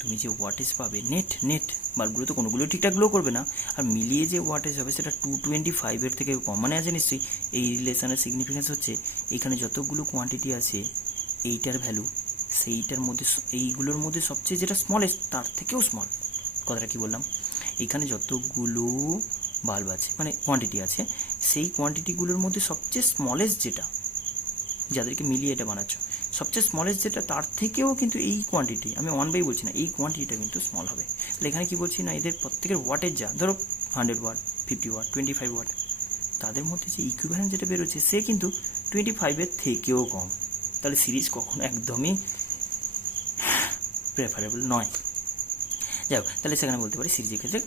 তুমি যে ওয়াটেজ পাবে নেট বাল্বগুলো তো কোনোগুলো ঠিকঠাক গ্লো করবে না, আর মিলিয়ে যে ওয়াটেজ হবে সেটা 225 থেকে কম। মানে আছে নিশ্চয়ই এই রিলেশনের সিগনিফিকেন্স হচ্ছে এইখানে যতগুলো কোয়ান্টিটি আছে এইটার ভ্যালু সেইটার মধ্যে, এইগুলোর মধ্যে সবচেয়ে যেটা স্মলেস্ট তার থেকেও স্মল। কথাটা কি বললাম, এইখানে যতগুলো বাল্ব আছে মানে কোয়ান্টিটি আছে সেই কোয়ান্টিটিগুলোর মধ্যে সবচেয়ে স্মলেস্ট যেটা, যাদেরকে মিলিয়ে এটা বানাচ্ছ, সবচেয়ে স্মলেস্ট যেটা তার থেকেও কিন্তু এই কোয়ান্টিটি, আমি 1/, বলছি না, এই কোয়ান্টিটিটা কিন্তু স্মল হবে। তাহলে এখানে কি বলছি না, এদের প্রত্যেকের ওয়াটেজ যা ধরো 100 ওয়াট, 50 ওয়াট, 25 ওয়াট, তাদের মধ্যে যে ইকুইভ্যালেন্ট যেটা বেরোচ্ছে সে কিন্তু 25-এর থেকেও কম। তাহলে সিরিজ কখনো একদমই প্রেফারেবল নয়। যাই হোক, তাহলে সেখানে বলতে পারি সিরিজের ক্ষেত্রে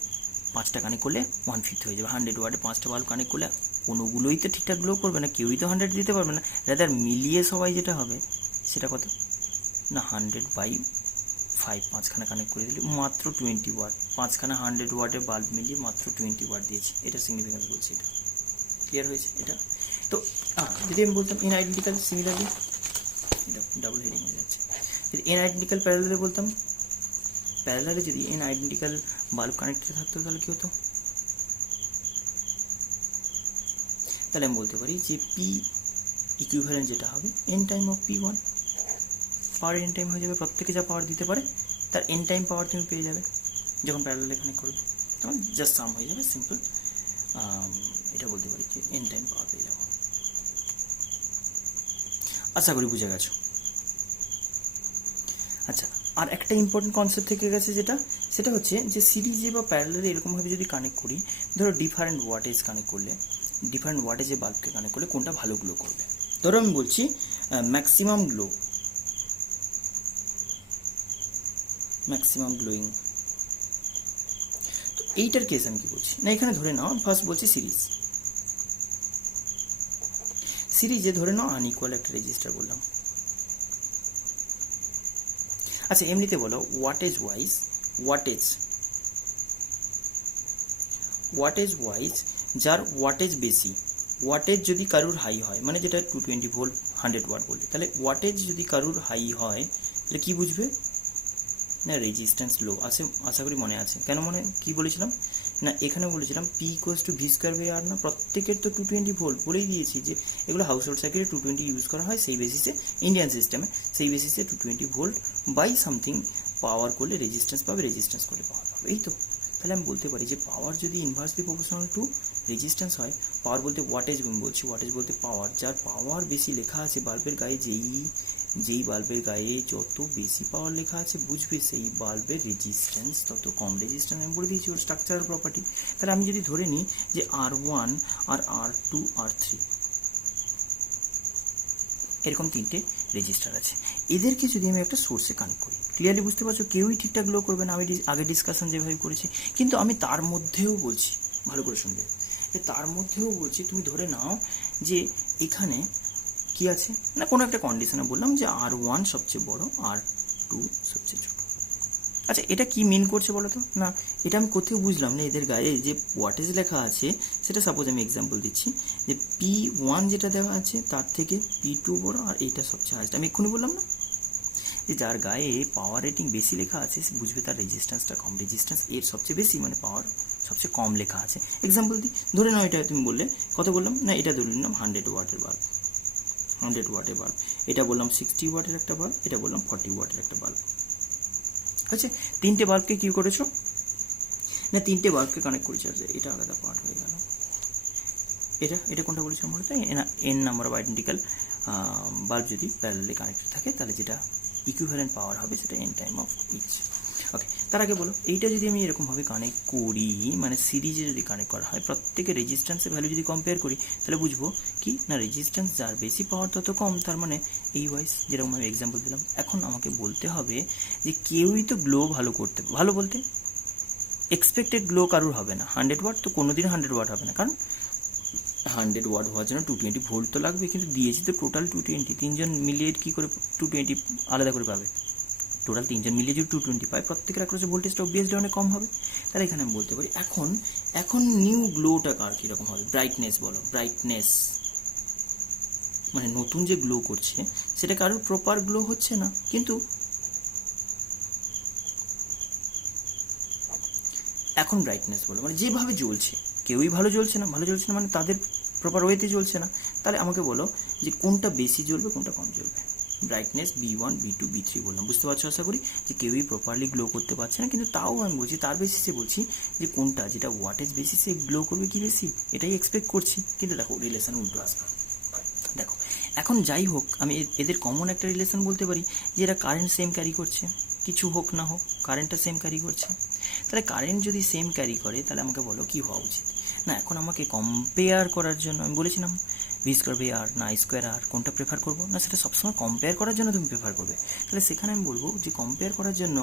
5টা কানেক্ট করলে 1/5 হয়ে যাবে। 100 ওয়াটে 5টা বাল্ব কানেক্ট করলে কোনোগুলোই তো ঠিকঠাক গ্লো করবে না, কেউই তো 100 দিতে পারবে না, রাদার মিলিয়ে সবাই যেটা হবে সেটা কত না 100/5, 5খানা কানেক্ট করে দিলে মাত্র 20 ওয়াট, 5খানা 100 ওয়াটের বাল্ব মিলিয়ে মাত্র 20 ওয়াট দিয়েছি। এটা সিগনিফিকেন্স বলছি, এটা ক্লিয়ার হয়েছে এটা। তো যদি আমি বলতাম এন আইডেন্টিক্যাল, সিমিলারলি এটা ডাবল হেডিং হয়ে যাচ্ছে। যদি এন আইডেন্টিক্যাল প্যারালালে বলতাম, প্যারালালে যদি এন আইডেন্টিক্যাল বাল্ব কানেক্টেড থাকতো তাহলে কী হতো, তাহলে আমি বলতে পারি যে পি ইকুইভ্যালেন্ট যেটা হবে N time of P1, power N time হয়ে যাবে, প্রত্যেকে যা পাওয়ার দিতে পারে তার এন টাইম পাওয়ার তুমি পেয়ে যাবে যখন প্যারালালে কানেক্ট করবে, তখন জাস্ট সাম হয়ে যাবে, সিম্পল। এটা বলতে পারি যে এন টাইম পাওয়ার পেয়ে যাবো। আশা করি বুঝে গেছো। আচ্ছা, আর একটা ইম্পর্টেন্ট কনসেপ্ট থেকে গেছে যেটা, সেটা হচ্ছে যে সিরিজে বা প্যারালালে এরকমভাবে যদি কানেক্ট করি, ধরো ডিফারেন্ট ওয়াটেজ কানেক্ট করলে, ডিফারেন্ট ওয়াটেজে বাল্বকে কানেক্ট করলে কোনটা ভালো গ্লো করবে। ধরো আমি বলছি ম্যাক্সিমাম গ্লোয়িং, তো এইটার কেস আমি কি বলছি না, এখানে ধরে নাও ফার্স্ট বলছি সিরিজে ধরে নাও আনইকুয়াল একটা রেজিস্টার বললাম। আচ্ছা, এমনিতে বলো ওয়াটেজ ওয়াইজ যার ওয়াটেজ বেশি, ওয়াটেজ যদি কারুর হাই হয়, মানে যেটা 220 ভোল্ট 100 ওয়াট বলে, তাহলে ওয়াটেজ যদি কারুর হাই হয় তাহলে কি বুঝবে না রেজিস্ট্যান্স লো। আশা করি মনে আছে, কেন মনে কি বলেছিলাম না, এখানে বলেছিলাম P = V²/R না, প্রত্যেকের তো 220 ভোল্ট বলেই দিয়েছি যে এগুলো হাউস হোল্ড সার্কিটে 220 ইউজ করা হয়, সেই বেসিসে ইন্ডিয়ান সিস্টেমে সেই বেসিসে 220 ভোল্ট বাই সামথিং পাওয়ার করলে রেজিস্ট্যান্স পাবে, রেজিস্ট্যান্স করলে পাওয়ার পাবে, এই তো। তাহলে আমি বলতে পারি যে পাওয়ার যদি ইনভার্সলি প্রপোর্শনাল টু রেজিস্ট্যান্স হয়, পাওয়ার বলতে ওয়াটেজ আমি বলছি, ওয়াটেজ বলতে পাওয়ার, যার পাওয়ার বেশি লেখা আছে বাল্বের গায়ে, যেই বাল্বের গায়ে যত বেশি পাওয়ার লেখা আছে বুঝবে সেই বাল্বের রেজিস্ট্যান্স তত কম। রেজিস্ট্যান্স আমি বলে দিয়েছি ওর স্ট্রাকচারাল প্রপার্টি। তাহলে আমি যদি ধরে নিই যে R1 আর R2 R3 এরকম 3টে রেজিস্টার আছে, এদেরকে যদি আমি একটা সোর্সে কানেক্ট করি, ক্লিয়ারলি বুঝতে পারছো কেউই ঠিকঠাক গ্লো করবে না, আমি আগে ডিসকাশন যেভাবে করেছি। কিন্তু আমি তার মধ্যেও বলছি, ভালো করে শুনবে, যে তার মধ্যেও বলছি তুমি ধরে নাও যে এখানে কি আছে না, কোনো একটা কন্ডিশনে বললাম যে R1 সবচেয়ে বড়, R2 সবচেয়ে ছোট। আচ্ছা, এটা কি মিন করছে বলো তো, না এটা আমি কোথাও বুঝলাম না, এদের গায়ে যে ওয়াটেজ লেখা আছে সেটা সাপোজ আমি এক্সাম্পল দিচ্ছি যে P1 যেটা দেওয়া আছে তার থেকে P2 বড়, আর এইটা সবচেয়ে হাইস্ট। আমি এক্ষুনি বললাম না যে যার গায়ে পাওয়ার রেটিং বেশি লেখা আছে বুঝবে তার রেজিস্ট্যান্সটা কম, রেজিস্ট্যান্স এর সবচেয়ে বেশি মানে পাওয়ার সবচেয়ে কম লেখা আছে। এক্সাম্পল দিই, ধরে নাও এটা তুমি বললে কত বললাম না, এটা ধরে নিলাম 100 ওয়াটের বাল্ব, 100 ওয়াটের বাল্ব, এটা বললাম 60 ওয়াটের একটা বাল্ব, এটা বললাম 40 ওয়াটের একটা বাল্ব। আচ্ছা, 3টে বাল্বকে কী করেছো না, 3টে বাল্বকে কানেক্ট করেছে, এটা আলাদা পার্ট হয়ে গেল। এটা কোনটা বলেছিলাম বলতে, N number of identical bulb যদি প্যারালালি কানেক্টেড থাকে তাহলে যেটা ইকুইভ্যালেন্ট পাওয়ার হবে সেটা এন টাইম অফ ইচ। ওকে, তার আগে বলো এইটা যদি আমি এরকমভাবে কানেক্ট করি, মানে সিরিজে যদি কানেক্ট করা হয়, প্রত্যেকের রেজিস্ট্যান্সের ভ্যালু যদি কম্পেয়ার করি, তাহলে বুঝবো কি না রেজিস্ট্যান্স যার বেশি পাওয়ার তত কম, তার মানে এই ওয়াইজ যেরকম আমি এক্সাম্পল দিলাম। এখন আমাকে বলতে হবে যে কেউই তো গ্লো ভালো করতে, ভালো বলতে এক্সপেক্টেড গ্লো কারুর হবে না। 100 ওয়াট তো কোনোদিন 100 ওয়াট হবে না, কারণ 100 ওয়াট হওয়ার জন্য 220 ভোল্ট তো লাগবে, কিন্তু দিয়েছি তো টোটাল 220। তিনজন মিলিয়ে কী করে 220 আলাদা করে পাবে? টোটাল তিনজন মিলিয়ে যদি 220 পায়, প্রত্যেকের অ্যাক্রসে ভোল্টেজটা অবভিয়াসলি অনেক কম হবে। তাহলে এখানে আমি বলতে পারি এখন নিউ গ্লোটা কার কীরকম হবে? ব্রাইটনেস বলো, ব্রাইটনেস মানে নতুন যে গ্লো করছে সেটা কারোর প্রপার গ্লো হচ্ছে না, কিন্তু এখন ব্রাইটনেস বলো মানে যেভাবে জ্বলছে, কেউই ভালো জ্বলছে না, ভালো জ্বলছে না মানে তাদের প্রপার ওয়েতে জ্বলছে না। তাহলে আমাকে বলো যে কোনটা বেশি জ্বলবে, কোনটা কম জ্বলবে। ব্রাইটনেস B1 B2 B3 বললাম, বুঝতে পারছো আশা করি যে কেউই প্রপারলি গ্লো করতে পারছে না, কিন্তু তাও আমি বলছি তার বেসিসে বলছি যে কোনটা যেটা ওয়াটেজ বেসিসে গ্লো করবে কি বেশি, এটাই এক্সপেক্ট করছি। কিন্তু দেখো রিলেশন উল্টো আসবে। দেখো এখন যাই হোক আমি এদের কমন একটা রিলেশন বলতে পারি যে এরা কারেন্ট সেম ক্যারি করছে, কিছু হোক না হোক কারেন্টটা সেম ক্যারি করছে। তাহলে কারেন্ট যদি সেম ক্যারি করে তাহলে আমাকে বলো কী হওয়া উচিত? না এখন আমাকে কম্পেয়ার করার জন্য আমি বলেছিলাম V²R না I²R কোনটা প্রেফার করবো, না সেটা সবসময় কম্পেয়ার করার জন্য তুমি প্রেফার করবে। তাহলে সেখানে আমি বলবো যে কম্পেয়ার করার জন্য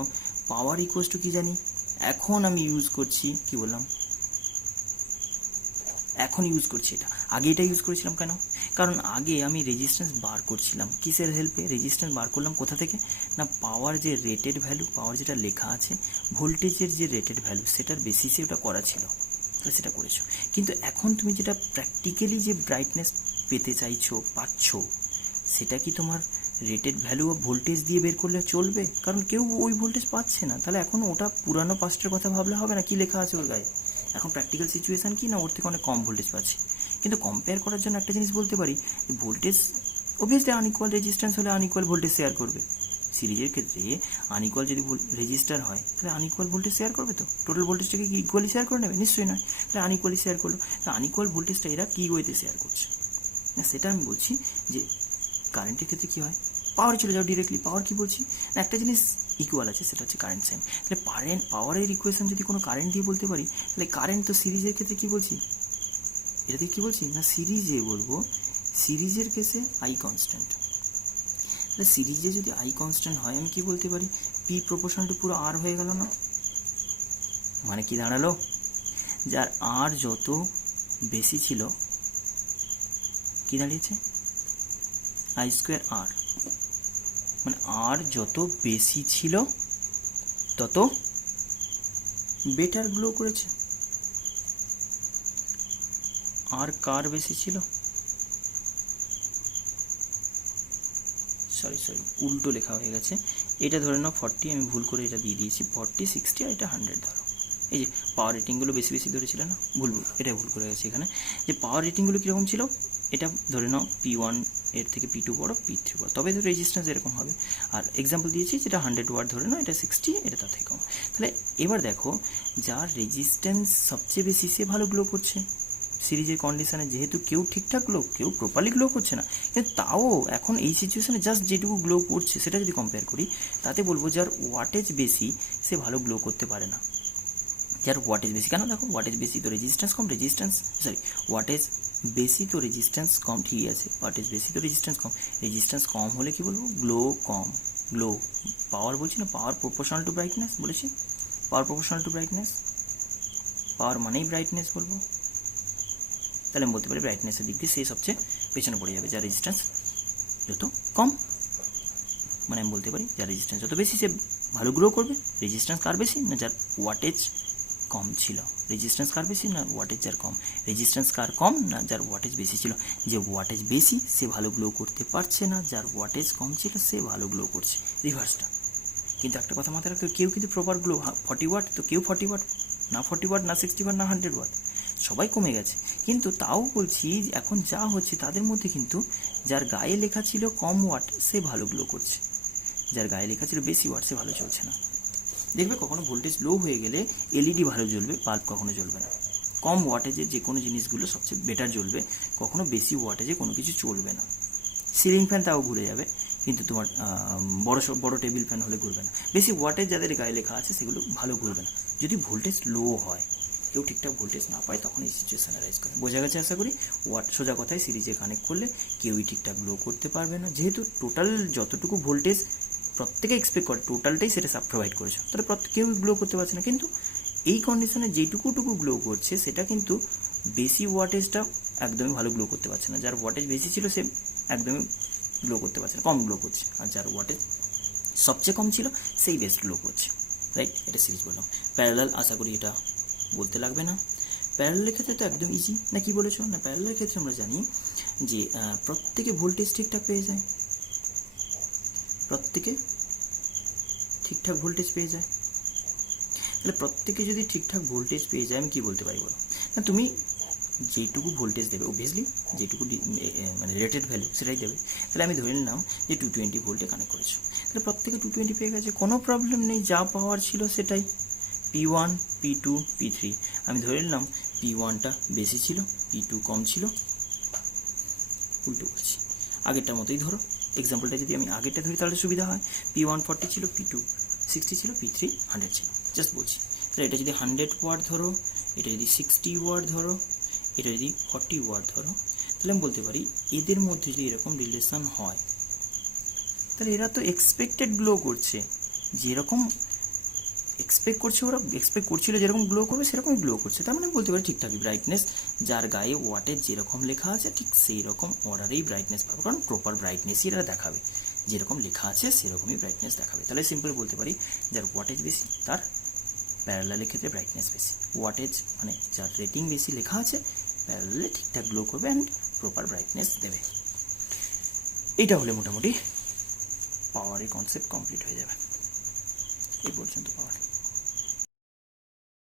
পাওয়ার ইকুয়ালস টু কী জানি, এখন আমি ইউজ করছি কি বললাম, এখন ইউজ করছি এটা, আগে এটা ইউজ করেছিলাম কেন? কারণ আগে আমি রেজিস্ট্যান্স বার করছিলাম কিসের হেল্পে? রেজিস্ট্যান্স বার করলাম কোথা থেকে? না পাওয়ার যে রেটেড ভ্যালু, পাওয়ার যেটা লেখা আছে ভোল্টেজের যে রেটেড ভ্যালু সেটার বেসিসে ওটা করা ছিল, তাহলে সেটা করেছো। কিন্তু এখন তুমি যেটা প্র্যাকটিক্যালি যে ব্রাইটনেস পেতে চাইছো পাচ্ছ, সেটা কি তোমার রেটেড ভ্যালু অফ ভোল্টেজ দিয়ে বের করলে চলবে? কারণ কেউ ওই ভোল্টেজ পাচ্ছে না, তাহলে এখন ওটা পুরানো পাস্টের কথা ভাবলে হবে না, কি লেখা আছে ওর গায়ে। এখন প্র্যাকটিক্যাল সিচুয়েশান কি না ওর থেকে অনেক কম ভোল্টেজ পাচ্ছে। কিন্তু কম্পেয়ার করার জন্য একটা জিনিস বলতে পারি যে ভোল্টেজ অবভিয়াসলি আনইকুয়াল রেজিস্ট্যান্স হলে আনইকুয়াল ভোল্টেজ শেয়ার করবে। সিরিজের ক্ষেত্রে আনইকুয়াল যদি রেজিস্টার হয় তাহলে আনইকুয়াল ভোল্টেজ শেয়ার করবে, তো টোটাল ভোল্টেজটাকে কি ইকুয়ালি শেয়ার করে নেবে? নিশ্চয়ই নয়। তাহলে আনইকুয়ালি শেয়ার করলো, তো আনইকুয়াল ভোল্টেজটা এরা কী ওয়েতে শেয়ার করছে না সেটা আমি বলছি যে কারেন্টের ক্ষেত্রে কী হয়, পাওয়ার চলে যাও ডিরেক্টলি। পাওয়ার কি বলছি না একটা জিনিস ইকুয়াল আছে সেটা হচ্ছে কারেন্ট সেম। তাহলে পাওয়ারের ইকুয়েশন যদি কোনো কারেন্ট দিয়ে বলতে পারি, তাহলে কারেন্ট তো সিরিজের ক্ষেত্রে কী বলছি, এটাতে কী বলছি না সিরিজে বলবো, সিরিজের কেসে আই কনস্ট্যান্ট। তাহলে সিরিজে যদি আই কনস্ট্যান্ট হয় আমি কি বলতে পারি, পি প্রপোর্শনাল টু পুরো আর হয়ে গেল না? মানে কি দাঁড়ালো, যার আর যত বেশি ছিল কি দাঁড়িয়েছে I²R, মানে আর যত বেশি ছিল তত বেটার গ্লো করেছে। আর কার বেশি ছিল, সরি উল্টো লেখা হয়ে গেছে। এটা ধরে নাও 40, আমি ভুল করে এটা দিয়ে দিয়েছি 40 60 আর এটা 100 ধরো। এই যে পাওয়ার রেটিংগুলো বেশি বেশি ধরেছিল না, এটা ভুল করে গেছে এখানে। যে পাওয়ার রেটিংগুলো কীরকম ছিল, এটা ধরে নাও P1 এর থেকে P2 বড়, P3 বড়, তবে তো রেজিস্ট্যান্স এরকম হবে। আর এক্সাম্পল দিয়েছি যেটা 100 ওয়াট ধরে নাও, এটা 60, এটা তার থেকে কম। তাহলে এবার দেখো যার রেজিস্ট্যান্স সবচেয়ে বেশি সে ভালো গ্লো করছে সিরিজের কন্ডিশনে, যেহেতু কেউ ঠিকঠাক গ্লো, কেউ প্রপারলি গ্লো করছে না, কিন্তু তাও এখন এই সিচুয়েশনে জাস্ট যেটুকু গ্লো করছে সেটা যদি কম্পেয়ার করি, তাতে বলবো যার ওয়াটেজ বেশি সে ভালো গ্লো করতে পারে না। যার ওয়াটেজ বেশি, কেন দেখো ওয়াটেজ বেশি তো রেজিস্ট্যান্স কম, ওয়াটেজ বেশি তো রেজিস্ট্যান্স কম, ঠিকই আছে, ওয়াটেজ বেশি তো রেজিস্ট্যান্স কম হলে কি বলবো, গ্লো কম। গ্লো পাওয়ার বলছি না, পাওয়ার প্রপোর্শনাল টু ব্রাইটনেস বলেছি, পাওয়ার প্রপোর্শনাল টু ব্রাইটনেস, পাওয়ার মানেই ব্রাইটনেস বলবো। তাহলে আমি বলতে পারি ব্রাইটনেসের দিক দিয়ে সে সবচেয়ে পেছনে পড়ে যাবে যার রেজিস্ট্যান্স যত কম। মানে আমি বলতে পারি যার রেজিস্ট্যান্স যত বেশি সে ভালো গ্রো করবে। রেজিস্ট্যান্স কার বেশি, না যার ওয়াটেজ কম ছিল। রেজিস্ট্যান্স কার বেশি, না ওয়াটেজ যার কম। রেজিস্ট্যান্স কার কম, না যার ওয়াটেজ বেশি ছিল। যে ওয়াটেজ বেশি সে ভালো গ্লো করতে পারছে না, যার ওয়াটেজ কম ছিল সে ভালো গ্লো করছে, রিভার্সটা। কিন্তু একটা কথা মাথায় রাখতে, কেউ কিন্তু প্রপার গ্লো 40 ওয়াট তো কেউ 40 ওয়াট, না 40 ওয়াট, না 60 ওয়াট, না 100 ওয়াট, সবাই কমে গেছে। কিন্তু তাও বলছি এখন যা হচ্ছে তাদের মধ্যে কিন্তু যার গায়ে লেখা ছিল কম ওয়াট সে ভালো গ্লো করছে, যার গায়ে লেখা ছিল বেশি ওয়াট সে ভালো চলছে না। দেখবে কখনো ভোল্টেজ লো হয়ে গেলে এলইডি ভালো জ্বলবে, বাল্ব কখনো জ্বলবে না। কম ওয়াটেজে যে কোনো জিনিসগুলো সবচেয়ে বেটার জ্বলবে, কখনো বেশি ওয়াটেজে কোনো কিছু চলবে না। সিলিং ফ্যান তাও ঘুরে যাবে, কিন্তু তোমার বড় টেবিল ফ্যান হলে ঘুরবে না। বেশি ওয়াটেজ যাদের গায়ে লেখা আছে সেগুলো ভালো ঘুরবে না। যদি ভোল্টেজ লো হয়, কেউ ঠিকঠাক ভোল্টেজ না পায়, তখন এই সিচুয়েশন অ্যারাইজ করে। বোঝা গেছে আশা করি? সোজা কথায় সিরিজে কানেক্ট করলে কেউই ঠিকঠাক গ্লো করতে পারবে না, যেহেতু টোটাল যতটুকু ভোল্টেজ প্রত্যেকে এক্সপেক্ট করে টোটালটাই সেটা প্রোভাইড করেছো, তাহলে কেউ গ্লো করতে পারছে না। কিন্তু এই কন্ডিশনে যেটুকু গ্লো করছে সেটা কিন্তু বেশি ওয়াটেজটা একদমই ভালো গ্লো করতে পারছে না। যার ওয়াটেজ বেশি ছিল সে একদমই গ্লো করতে পারছে না, কম গ্লো করছে। আর যার ওয়াটেজ সবচেয়ে কম ছিল সেই বেস্ট গ্লো করছে, রাইট? এটা সিরিজ বললাম। প্যারালাল আশা করি এটা বলতে লাগবে না। প্যারালালের ক্ষেত্রে তো একদম ইজি, না কি বলেছো? না, প্যারালালের ক্ষেত্রে আমরা জানি যে প্রত্যেকে ভোল্টেজ ঠিকঠাক পেয়ে যায়, প্রত্যেকে ঠিকঠাক ভোল্টেজ পেয়ে যায়। তাহলে প্রত্যেকে যদি ঠিকঠাক ভোল্টেজ পেয়ে যায়, আমি কি বলতে পারি বলো? না, তুমি যেটুকু ভোল্টেজ দেবে, অবভিয়াসলি যেটুকু মানে রেটেড ভ্যালু সেটাই দেবে। তাহলে আমি ধরে নিলাম যে 220 ভোল্টে কানেক্ট করেছো, তাহলে প্রত্যেকে 220 পেয়ে গেছে, কোনো প্রবলেম নেই, যা পাওয়ার ছিল সেটাই। P1, P2, P3 আমি ধরে নিলাম P1টা বেশি ছিল, P2 কম ছিল। উল্টো করছি, আগেরটার মতোই ধরো। এক্সাম্পলটা যদি আমি আগেরটা ধরি তাহলে সুবিধা হয়। P1 40 ছিল, P2 60 ছিল, P3 100 ছিল। জাস্ট বলছি, তাহলে এটা যদি 100 ওয়াট ধরো, এটা যদি 60 ওয়াট ধরো, এটা যদি 40 ওয়াট ধরো, তাহলে আমি বলতে পারি এদের মধ্যে যদি এরকম রিলেশন হয়, তাহলে এরা তো এক্সপেক্টেড গ্লো করছে, যেরকম এক্সপেক্ট করছে, ওরা এক্সপেক্ট করছিল যেরকম গ্লো করবে সেরকমই গ্লো করছে। তার মানে বলতে পারি ঠিকঠাকই ব্রাইটনেস, যার গায়ে ওয়াটেজ যেরকম লেখা আছে ঠিক সেই রকম অর্ডারেই ব্রাইটনেস পাবে, কারণ প্রপার ব্রাইটনেসই এরা দেখাবে, যেরকম লেখা আছে সেরকমই ব্রাইটনেস দেখাবে। তাহলে সিম্পল বলতে পারি যার ওয়াটেজ বেশি তার প্যারালালের ক্ষেত্রে ব্রাইটনেস বেশি। ওয়াটেজ মানে যার রেটিং বেশি লেখা আছে প্যারালালে ঠিকঠাক গ্লো করবে অ্যান্ড প্রপার ব্রাইটনেস দেবে। এইটা হলে মোটামুটি পাওয়ারের কনসেপ্ট কমপ্লিট হয়ে যাবে। এই পর্যন্ত পাওয়ার।